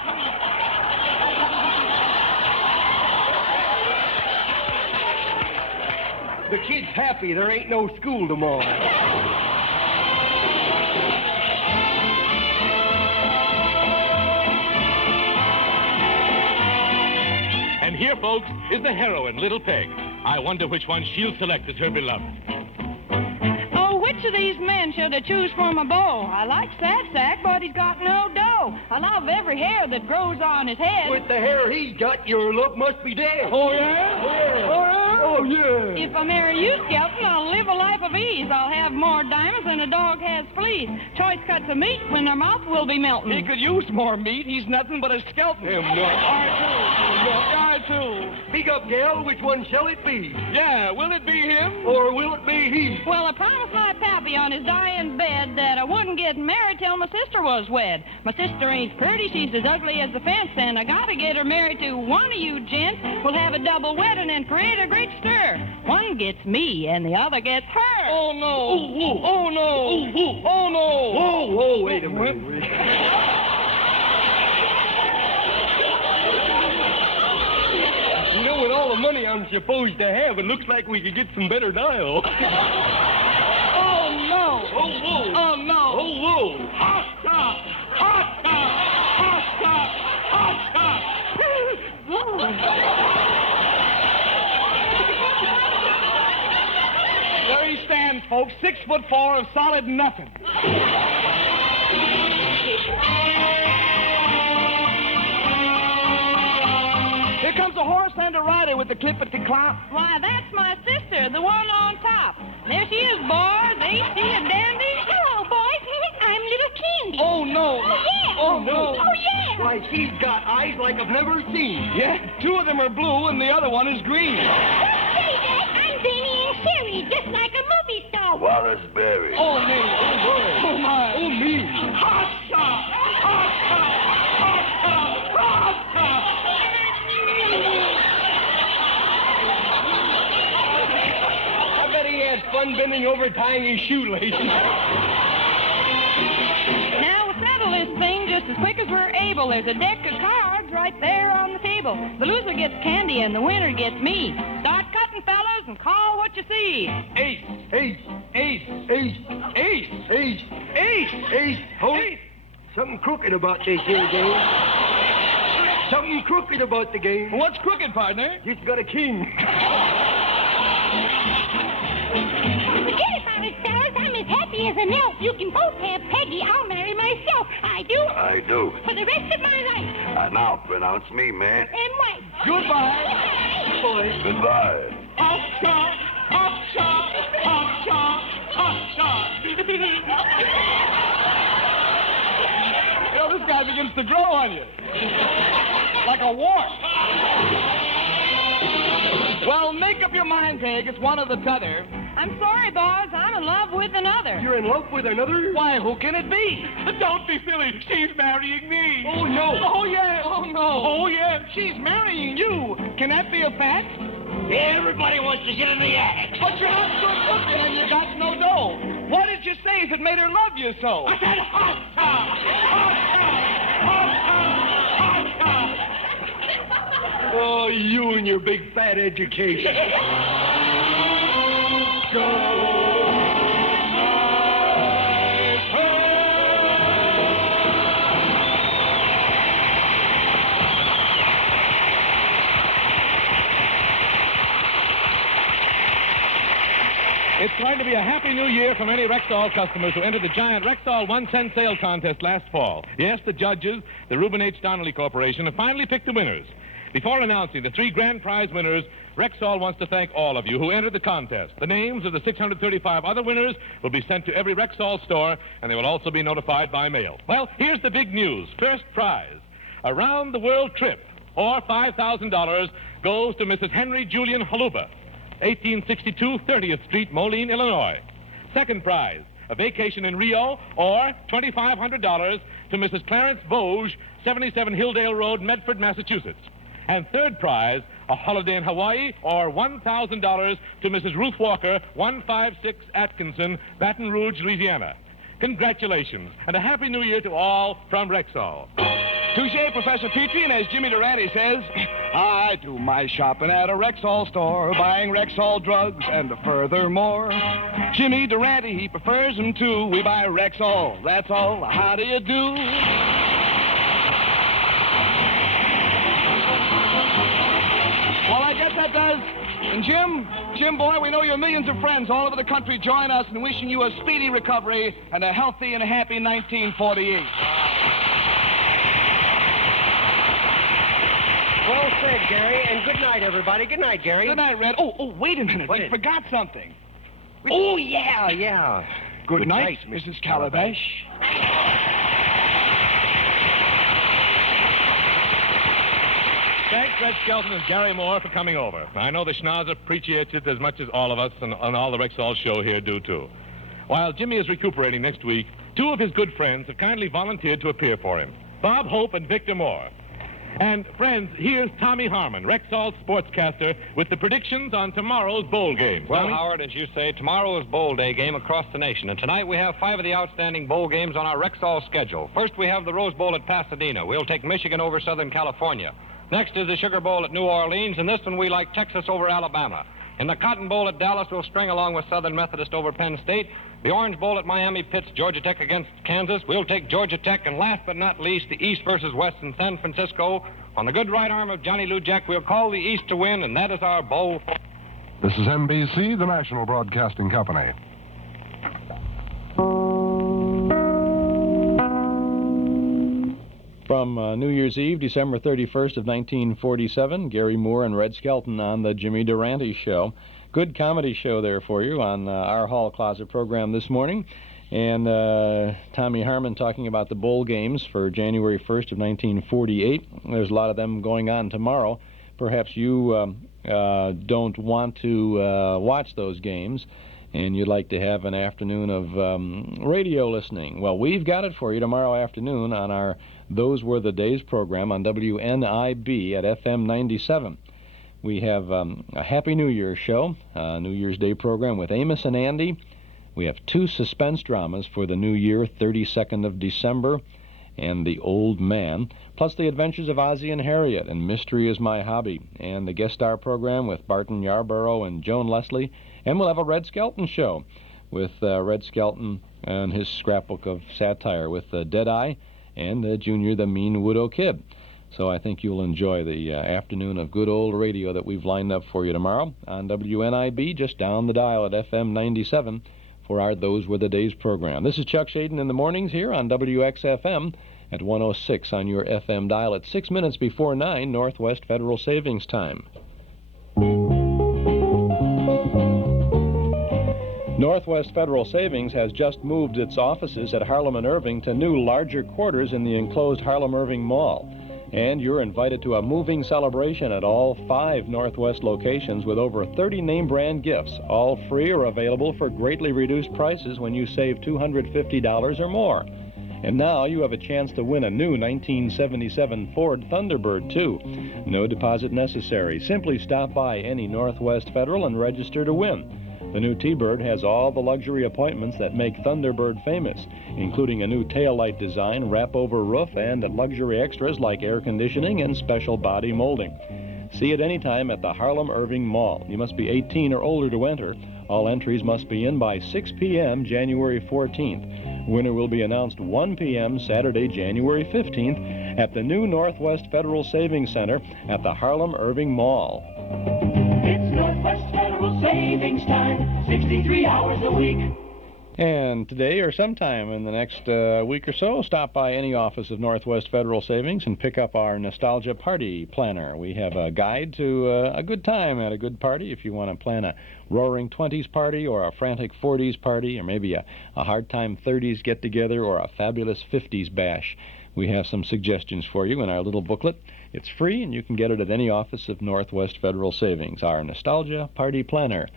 The kid's happy there ain't no school tomorrow. And here, folks, is the heroine, Little Peg. I wonder which one she'll select as her beloved. Oh, which of these men should I choose for my beau? I like Sad Sack, but he's got no dough. I love every hair that grows on his head. With the hair he's got, your love must be dead. Oh, yeah? Yeah. Oh, yeah? Oh, yeah. If I marry you, Skelton, I'll live a life of ease. I'll have more diamonds than a dog has fleas. Choice cuts of meat when their mouth will be melting. He could use more meat. He's nothing but a skeleton. Him not. I too. Speak up, gal. Which one shall it be? Yeah, will it be him? Or will it be he? Well, I promised my pappy on his dying bed that I wouldn't get married till my sister was wed. My sister ain't pretty, she's as ugly as the fence, and I gotta get her married to one of you gents. We'll have a double wedding and create a great stir. One gets me, and the other gets her. Oh, no. Oh, oh no. Oh, oh no. Whoa, whoa, wait a minute. You know, with all the money I'm supposed to have, it looks like we could get some better dial. Oh, no. Oh, whoa. Oh, no. Oh, whoa. Hot shot. Hot shot. Hot shot. Hot shot. There he stands, folks, 6'4" of solid nothing. Here comes a horse and a rider with the clippity clop. Why, that's my sister, the one on top. There she is, boys. Ain't she a dandy? Hello, boys. I'm Little Candy. Oh, no. Oh, yeah. Oh, no. Oh, yeah. Why, she's got eyes like I've never seen. Yeah, two of them are blue and the other one is green. Don't say that. I'm Danny and Sherry, just like a movie star. Wallace Berry. Oh, me. Oh, boy. Oh, my. Oh, me. Hot shot. Hot shot. Hot shot. Hot shot. I bet he had fun bending over tying his shoelaces. Now we'll settle this thing just as quick as we're able. There's a deck of cards right there on the table. The loser gets candy and the winner gets me. Start cutting, fellas, and call what you see. Ace. Ace. Ace. Ace. Ace. Ace. Ace. Ace. Hold Ace. Something crooked about this here game. Something crooked about the game. What's crooked, partner? Just got a king. Forget about it, fellas. I'm as happy as an elf. You can both have Peggy. I'll marry myself. I do. I do. For the rest of my life. Now pronounce me, man. And white. Goodbye. Boy. Goodbye. Hot shot. Hot shot. Hot shot. Hot shot. You know, this guy begins to grow on you. Like a wart. Well, make up your mind, Peg. It's one or the t'other. I'm sorry, boys. I'm in love with another. You're in love with another? Why, who can it be? Don't be silly. She's marrying me. Oh, no. Oh, yeah. Oh, no. Oh, yeah. She's marrying you. Can that be a fact? Everybody wants to get in the attic. But you're not good looking and you got no dough. What did you say that made her love you so? I said hot top. Hot top. Hot top. Hot top. Oh, you and your big fat education. It's going to be a happy new year for many Rexall customers who entered the giant Rexall 1-cent sale contest last fall. Yes, the judges, the Reuben H. Donnelly Corporation, have finally picked the winners. Before announcing the 3 grand prize winners, Rexall wants to thank all of you who entered the contest. The names of the 635 other winners will be sent to every Rexall store, and they will also be notified by mail. Well, here's the big news. First prize, a round-the-world trip, or $5,000, goes to Mrs. Henry Julian Haluba, 1862 30th Street, Moline, Illinois. Second prize, a vacation in Rio, or $2,500 to Mrs. Clarence Vosge, 77 Hilldale Road, Medford, Massachusetts. And third prize, a holiday in Hawaii, or $1,000 to Mrs. Ruth Walker, 156 Atkinson, Baton Rouge, Louisiana. Congratulations, and a Happy New Year to all from Rexall. Touche, Professor Petrie, and as Jimmy Durante says, I do my shopping at a Rexall store, buying Rexall drugs, and furthermore, Jimmy Durante, he prefers them too. We buy Rexall, that's all. How do you do? Well, I guess that does. And Jim, boy, we know your millions of friends all over the country join us in wishing you a speedy recovery and a healthy and happy 1948. Well said, Gary, and good night, everybody. Good night, Gary. Good night, Red. Oh, wait a minute. We forgot something. Oh, yeah. Good night, Mrs. Calabash. Thanks, Red Skelton and Garry Moore, for coming over. I know the schnoz appreciates it as much as all of us and all the Rexall show here do, too. While Jimmy is recuperating next week, 2 of his good friends have kindly volunteered to appear for him, Bob Hope and Victor Moore. And, friends, here's Tommy Harmon, Rexall sportscaster, with the predictions on tomorrow's bowl games. Well, Tommy? Howard, as you say, tomorrow is bowl day game across the nation. And tonight we have 5 of the outstanding bowl games on our Rexall schedule. First, we have the Rose Bowl at Pasadena. We'll take Michigan over Southern California. Next is the Sugar Bowl at New Orleans, and this one we like Texas over Alabama. In the Cotton Bowl at Dallas, we'll string along with Southern Methodist over Penn State. The Orange Bowl at Miami pits Georgia Tech against Kansas. We'll take Georgia Tech. And last but not least, the East versus West in San Francisco. On the good right arm of Johnny Lou Jack, we'll call the East to win, and that is our bowl. This is NBC, the National Broadcasting Company. From New Year's Eve, December 31st of 1947, Garry Moore and Red Skelton on the Jimmy Durante Show. Good comedy show there for you on our Hall Closet program this morning. And Tommy Harmon talking about the bowl games for January 1st of 1948. There's a lot of them going on tomorrow. Perhaps you don't want to watch those games, and you'd like to have an afternoon of radio listening. Well, we've got it for you tomorrow afternoon on our Those Were the Days program on WNIB at FM 97. We have a Happy New Year show, New Year's Day program with Amos and Andy. We have 2 suspense dramas for the new year, 32nd of December and The Old Man, plus The Adventures of Ozzie and Harriet and Mystery is My Hobby, and the guest star program with Barton Yarborough and Joan Leslie. And we'll have a Red Skelton show with Red Skelton and his scrapbook of satire with Deadeye and Junior the Mean Widow Kid. So I think you'll enjoy the afternoon of good old radio that we've lined up for you tomorrow on WNIB, just down the dial at FM 97 for our Those Were the Days program. This is Chuck Shaden in the mornings here on WXFM at 106 on your FM dial at 6 minutes before 9 Northwest Federal Savings Time. Northwest Federal Savings has just moved its offices at Harlem and Irving to new, larger quarters in the enclosed Harlem-Irving Mall. And you're invited to a moving celebration at all 5 Northwest locations with over 30 name-brand gifts, all free or available for greatly reduced prices when you save $250 or more. And now you have a chance to win a new 1977 Ford Thunderbird, too. No deposit necessary. Simply stop by any Northwest Federal and register to win. The new T-Bird has all the luxury appointments that make Thunderbird famous, including a new taillight design, wrap-over roof, and luxury extras like air conditioning and special body molding. See it anytime at the Harlem-Irving Mall. You must be 18 or older to enter. All entries must be in by 6 p.m. January 14th. Winner will be announced 1 p.m. Saturday, January 15th at the new Northwest Federal Savings Center at the Harlem-Irving Mall. It's Northwest Federal Savings. savings time, 63 hours a week. And today or sometime in the next week or so, stop by any office of Northwest Federal Savings and pick up our Nostalgia Party Planner. We have a guide to a good time at a good party if you want to plan a roaring 20s party or a frantic 40s party or maybe a hard time 30s get-together or a fabulous 50s bash. We have some suggestions for you in our little booklet. It's free and you can get it at any office of Northwest Federal Savings, our Nostalgia Party Planner.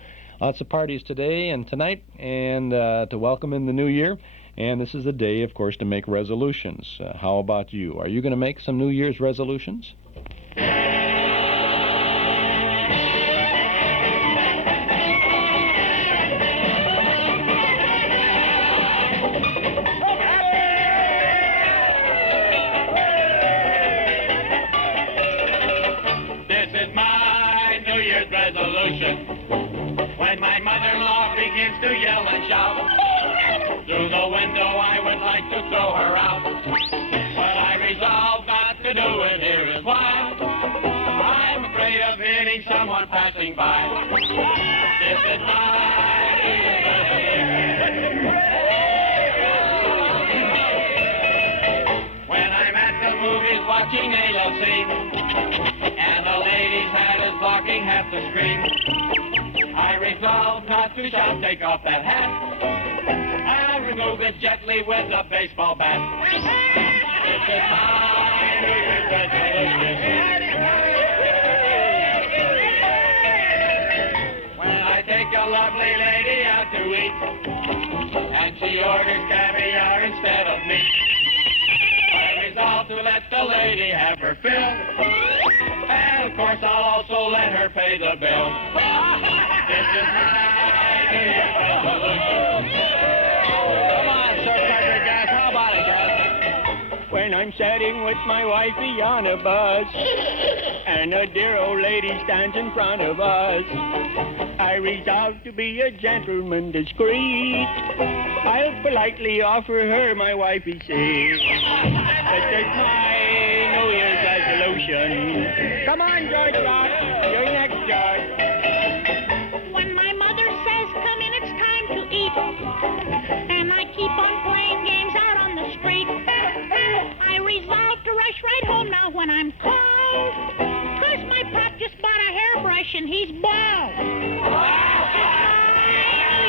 Lots of parties today and tonight, and to welcome in the new year. And this is a day, of course, to make resolutions. How about you? Are you going to make some New Year's resolutions? This is my New Year's resolution. When my mother-in-law begins to yell and shout, through the window I would like to throw her out. But I resolve not to do it, here is why. I'm afraid of hitting someone passing by. This is my New Year's resolution. When I'm at the movies watching a love scene, and the lady's hat is blocking half the screen, I resolve not to shout, take off that hat. I'll remove it gently with a baseball bat. This is my New Year's resolution. When I take a lovely lady out to eat, and she orders caviar instead of meat, I resolve to let the lady have her fill. And of course I'll also let her pay the bill. This is my New Year's resolution. Come on, Sir Frederick, guys. How about it, guys? When I'm sitting with my wifey on a bus, and a dear old lady stands in front of us, I resolve to be a gentleman discreet. I'll politely offer her my wifey seat. This is my New Year's resolution. Come on, George Rock. You're next, George. When my mother says, come in, it's time to eat, and I keep on playing games out on the street, I resolve to rush right home now when I'm cold, 'cause my pop just bought a hairbrush and he's bald. New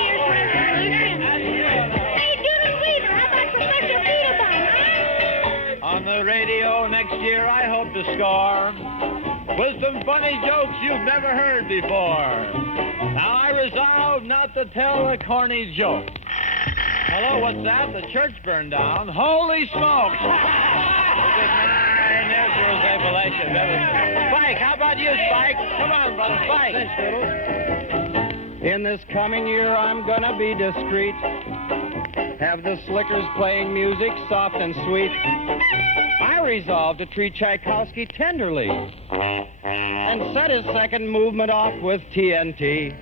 Year's resolution. Hey, Doodle Weaver, how about Professor Beetlebaum, huh? On the radio next year, I hope to score with some funny jokes you've never heard before. Now, I resolve not to tell a corny joke. Hello, what's that? The church burned down. Holy smoke! Spike, how about you, Spike? Come on, brother, Spike. In this coming year, I'm gonna be discreet. Have the slickers playing music soft and sweet. I resolve to treat Tchaikovsky tenderly and set his second movement off with TNT.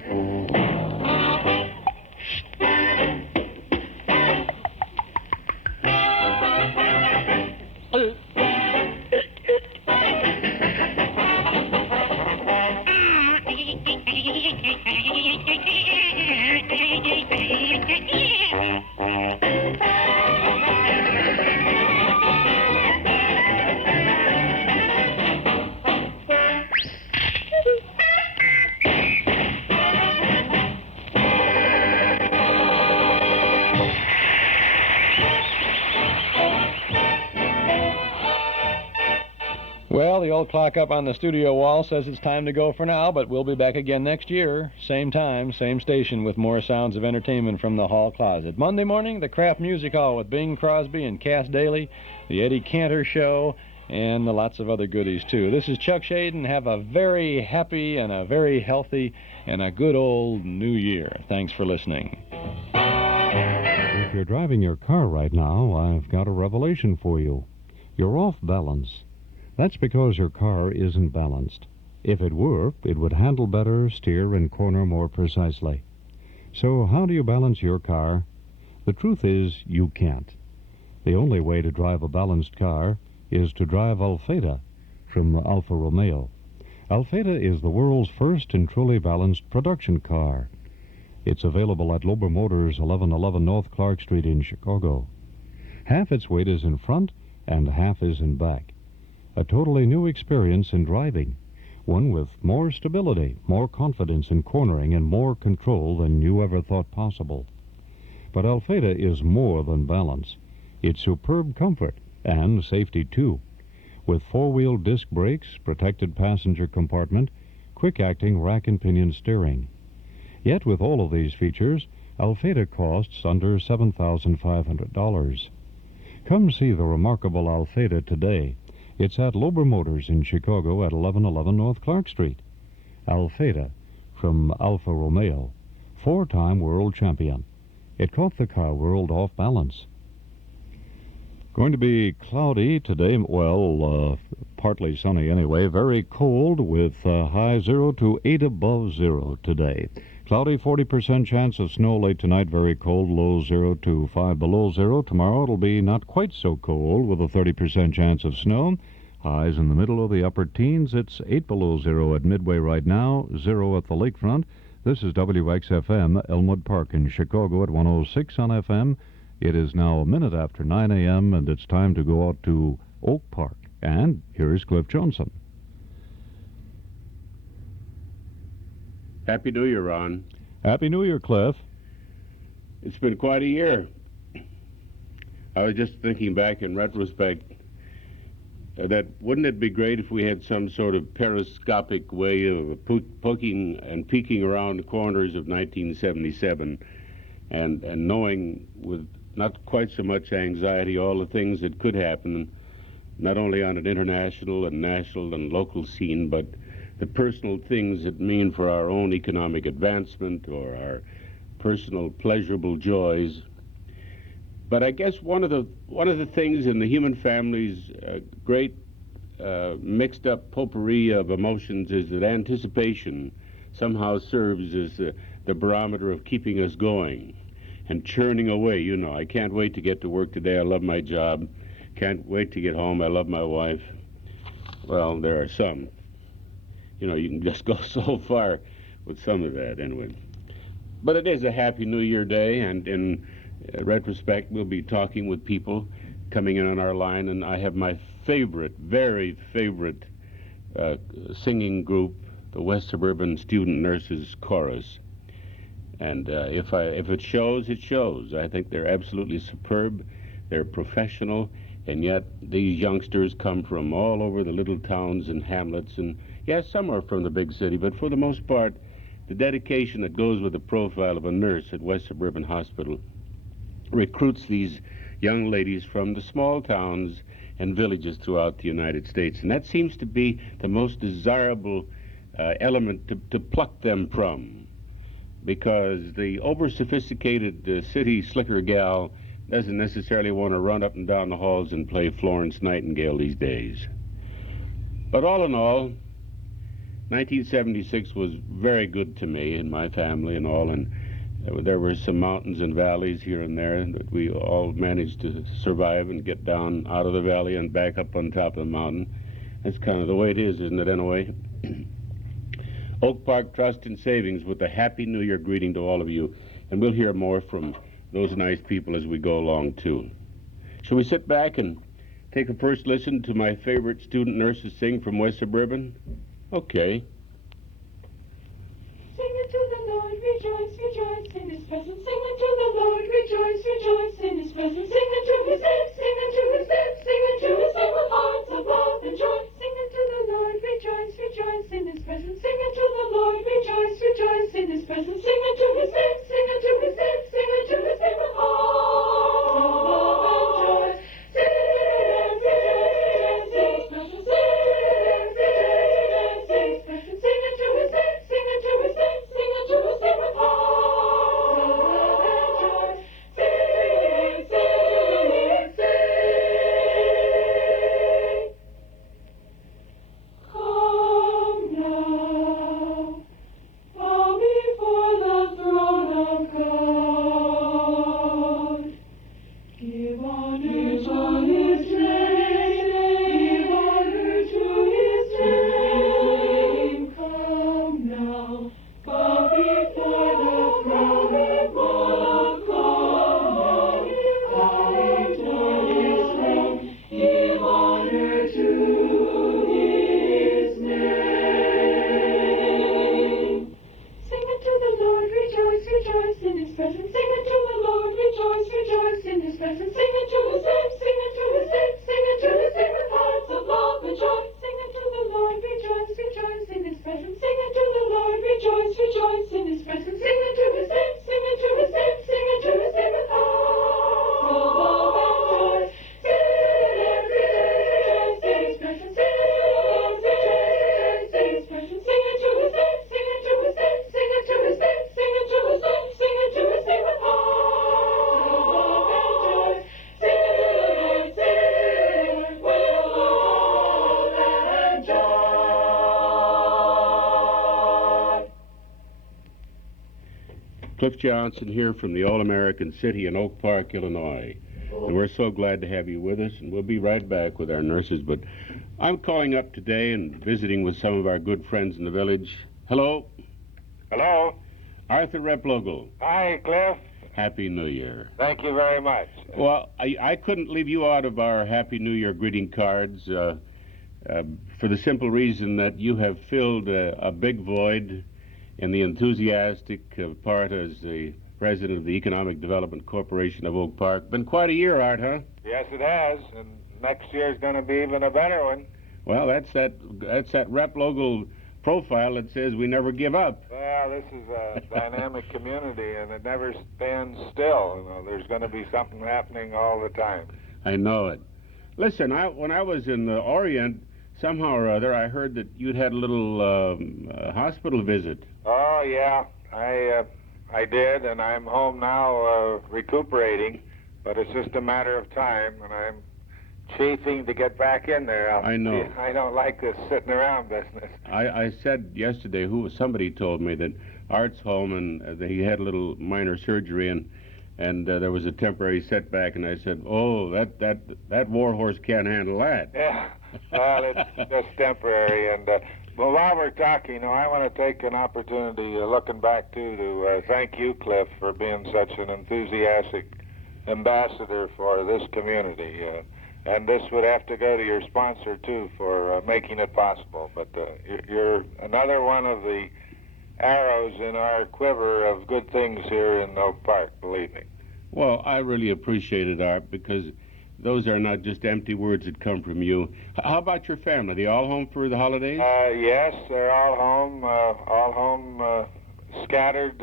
Well, the old clock up on the studio wall says it's time to go for now, but we'll be back again next year. Same time, same station, with more sounds of entertainment from the hall closet. Monday morning, the Kraft Music Hall with Bing Crosby and Cass Daly, the Eddie Cantor Show, and lots of other goodies, too. This is Chuck Shaden. Have a very happy and a very healthy and a good old New Year. Thanks for listening. If you're driving your car right now, I've got a revelation for you. You're off balance. That's because your car isn't balanced. If it were, it would handle better, steer, and corner more precisely. So how do you balance your car? The truth is, you can't. The only way to drive a balanced car is to drive Alfeda from Alfa Romeo. Alfeda is the world's first and truly balanced production car. It's available at Lober Motors, 1111 North Clark Street in Chicago. Half its weight is in front and half is in back. A totally new experience in driving. One with more stability, more confidence in cornering, and more control than you ever thought possible. But Alfeda is more than balance. It's superb comfort and safety, too. With four-wheel disc brakes, protected passenger compartment, quick-acting rack and pinion steering. Yet with all of these features, Alfeda costs under $7,500. Come see the remarkable Alfeda today. It's at Lober Motors in Chicago at 1111 North Clark Street. Alfeda, from Alfa Romeo, four-time world champion. It caught the car world off balance. Going to be cloudy today, well, partly sunny anyway, very cold with high 0 to 8 above 0 today. Cloudy, 40% chance of snow late tonight, very cold, low 0 to 5 below 0. Tomorrow it'll be not quite so cold with a 30% chance of snow. Highs in the middle of the upper teens. It's 8 below 0 at Midway right now, 0 at the lakefront. This is WXFM, Elmwood Park in Chicago at 106 on FM. It is now a minute after 9 a.m., and it's time to go out to Oak Park. And here's Cliff Johnson. Happy New Year, Ron. Happy New Year, Cliff. It's been quite a year. I was just thinking back in retrospect that wouldn't it be great if we had some sort of periscopic way of poking and peeking around the corners of 1977 and knowing with not quite so much anxiety all the things that could happen, not only on an international and national and local scene, but the personal things that mean for our own economic advancement or our personal pleasurable joys. But I guess one of the things in the human family's great mixed up potpourri of emotions is that anticipation somehow serves as the barometer of keeping us going and churning away. You know, I can't wait to get to work today. I love my job. Can't wait to get home. I love my wife. Well, there are some. You know, you can just go so far with some of that anyway. But it is a Happy New Year day, and in retrospect, we'll be talking with people coming in on our line, and I have my favorite, very favorite singing group, the West Suburban Student Nurses Chorus. And if it shows, it shows. I think they're absolutely superb. They're professional, and yet these youngsters come from all over the little towns and hamlets, and yes, some are from the big city, but for the most part, the dedication that goes with the profile of a nurse at West Suburban Hospital recruits these young ladies from the small towns and villages throughout the United States. And that seems to be the most desirable element to pluck them from, because the over-sophisticated city slicker gal doesn't necessarily want to run up and down the halls and play Florence Nightingale these days. But all in all, 1976 was very good to me and my family and all, and there were some mountains and valleys here and there that we all managed to survive and get down out of the valley and back up on top of the mountain. That's kind of the way it is, isn't it, anyway? Oak Park Trust and Savings with a Happy New Year greeting to all of you, and we'll hear more from those nice people as we go along, too. Shall we sit back and take a first listen to my favorite student nurses sing from West Suburban? Okay. Sing it to the Lord, rejoice, rejoice in His presence. Sing it to the Lord, rejoice, rejoice in His presence. Sing it to His name, sing it to His name, sing it to His name with hearts of love and joy. Sing it to the Lord, rejoice, rejoice in His presence. Sing it to the Lord, rejoice, rejoice in His presence. Sing it to His name, sing it to His name, sing it to His name with hearts of love and joy. Sing it, rejoice, rejoice in His presence. Sing it, rejoice, rejoice in His presence. Cliff Johnson here from the All-American City in Oak Park, Illinois. And we're so glad to have you with us, and we'll be right back with our nurses. But I'm calling up today and visiting with some of our good friends in the village. Hello? Hello? Arthur Replogle. Hi, Cliff. Happy New Year. Thank you very much. Well, I couldn't leave you out of our Happy New Year greeting cards for the simple reason that you have filled a big void in the enthusiastic part as the president of the Economic Development Corporation of Oak Park. Been quite a year, Art, huh? Yes, it has, and next year's going to be even a better one. Well, that's that Replogle profile that says we never give up. Well, this is a dynamic community, and it never stands still. You know, there's going to be something happening all the time. I know it. Listen, when I was in the Orient, somehow or other, I heard that you'd had a little hospital visit. Oh, yeah, I did, and I'm home now recuperating, but it's just a matter of time, and I'm chafing to get back in there. I know. I don't like this sitting around business. I said yesterday, somebody told me that Art's home and he had a little minor surgery and there was a temporary setback, and I said, oh, that warhorse can't handle that. Yeah, well, it's just temporary, and well, while we're talking, I want to take an opportunity, looking back to thank you, Cliff, for being such an enthusiastic ambassador for this community. And this would have to go to your sponsor, too, for making it possible. But you're another one of the arrows in our quiver of good things here in Oak Park, believe me. Well, I really appreciate it, Art, because those are not just empty words that come from you. How about your family? They all home for the holidays? Yes, they're all home, scattered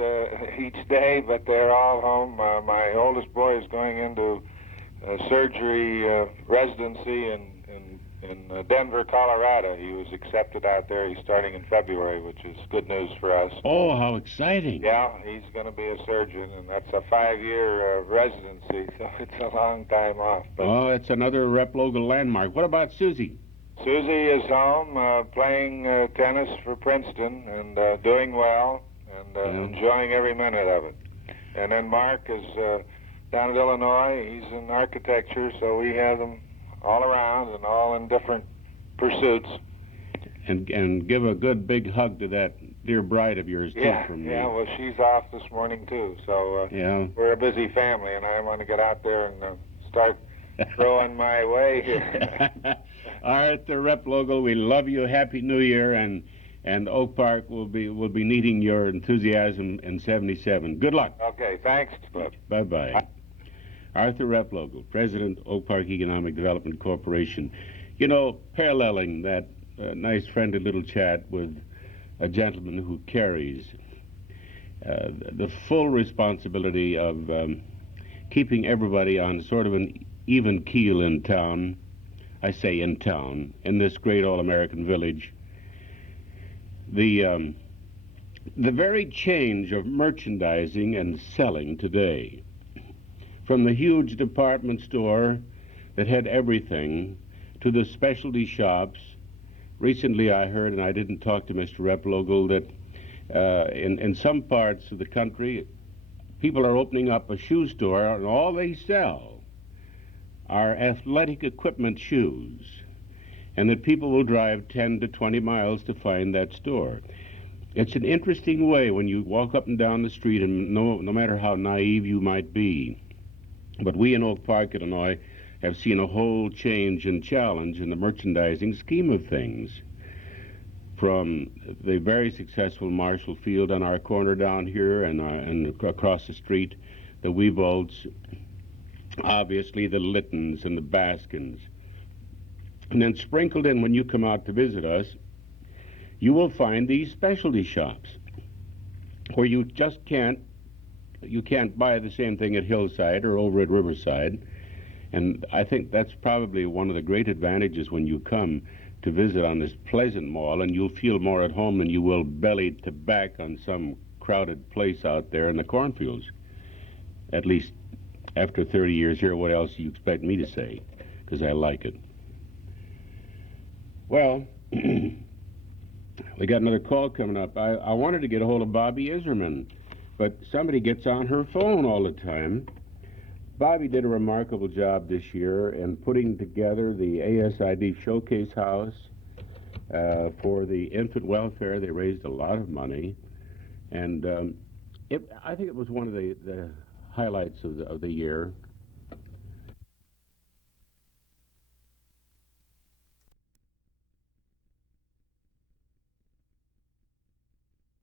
each day, but they're all home. My oldest boy is going into surgery residency in Denver, Colorado. He was accepted out there. He's starting in February, which is good news for us. Oh, how exciting. Yeah, he's going to be a surgeon, and that's a 5-year residency, so it's a long time off. But oh, it's another Replogle landmark. What about Susie? Susie is home playing tennis for Princeton and doing well and enjoying every minute of it. And then Mark is down at Illinois. He's in architecture, so we have them all around and all in different pursuits. And give a good big hug to that dear bride of yours, too, from me. Yeah, well, she's off this morning, too, so we're a busy family, and I want to get out there and start throwing my way here. Arthur Replogle, we love you. Happy New Year, and Oak Park will be needing your enthusiasm in 77. Good luck. Okay, thanks. Bye-bye. Arthur Replogle, President, Oak Park Economic Development Corporation. You know, paralleling that nice friendly little chat with a gentleman who carries the full responsibility of keeping everybody on sort of an even keel in town. I say in town, in this great all-American village. The very change of merchandising and selling today, from the huge department store that had everything to the specialty shops. Recently I heard, and I didn't talk to Mr. Replogle, that in some parts of the country, people are opening up a shoe store, and all they sell are athletic equipment shoes, and that people will drive 10 to 20 miles to find that store. It's an interesting way when you walk up and down the street, and no matter how naive you might be, but we in Oak Park, Illinois, have seen a whole change and challenge in the merchandising scheme of things. From the very successful Marshall Field on our corner down here and across the street, the Weevolts, obviously the Littons and the Baskins. And then sprinkled in, when you come out to visit us, you will find these specialty shops where you just can't buy the same thing at Hillside or over at Riverside. And I think that's probably one of the great advantages when you come to visit on this pleasant mall, and you'll feel more at home than you will bellied to back on some crowded place out there in the cornfields. At least after 30 years here, what else do you expect me to say? Because I like it. Well, we got another call coming up. I wanted to get a hold of Bobby Iserman, but somebody gets on her phone all the time. Bobby did a remarkable job this year in putting together the ASID Showcase House for the infant welfare. They raised a lot of money, and I think it was one of the highlights of the year.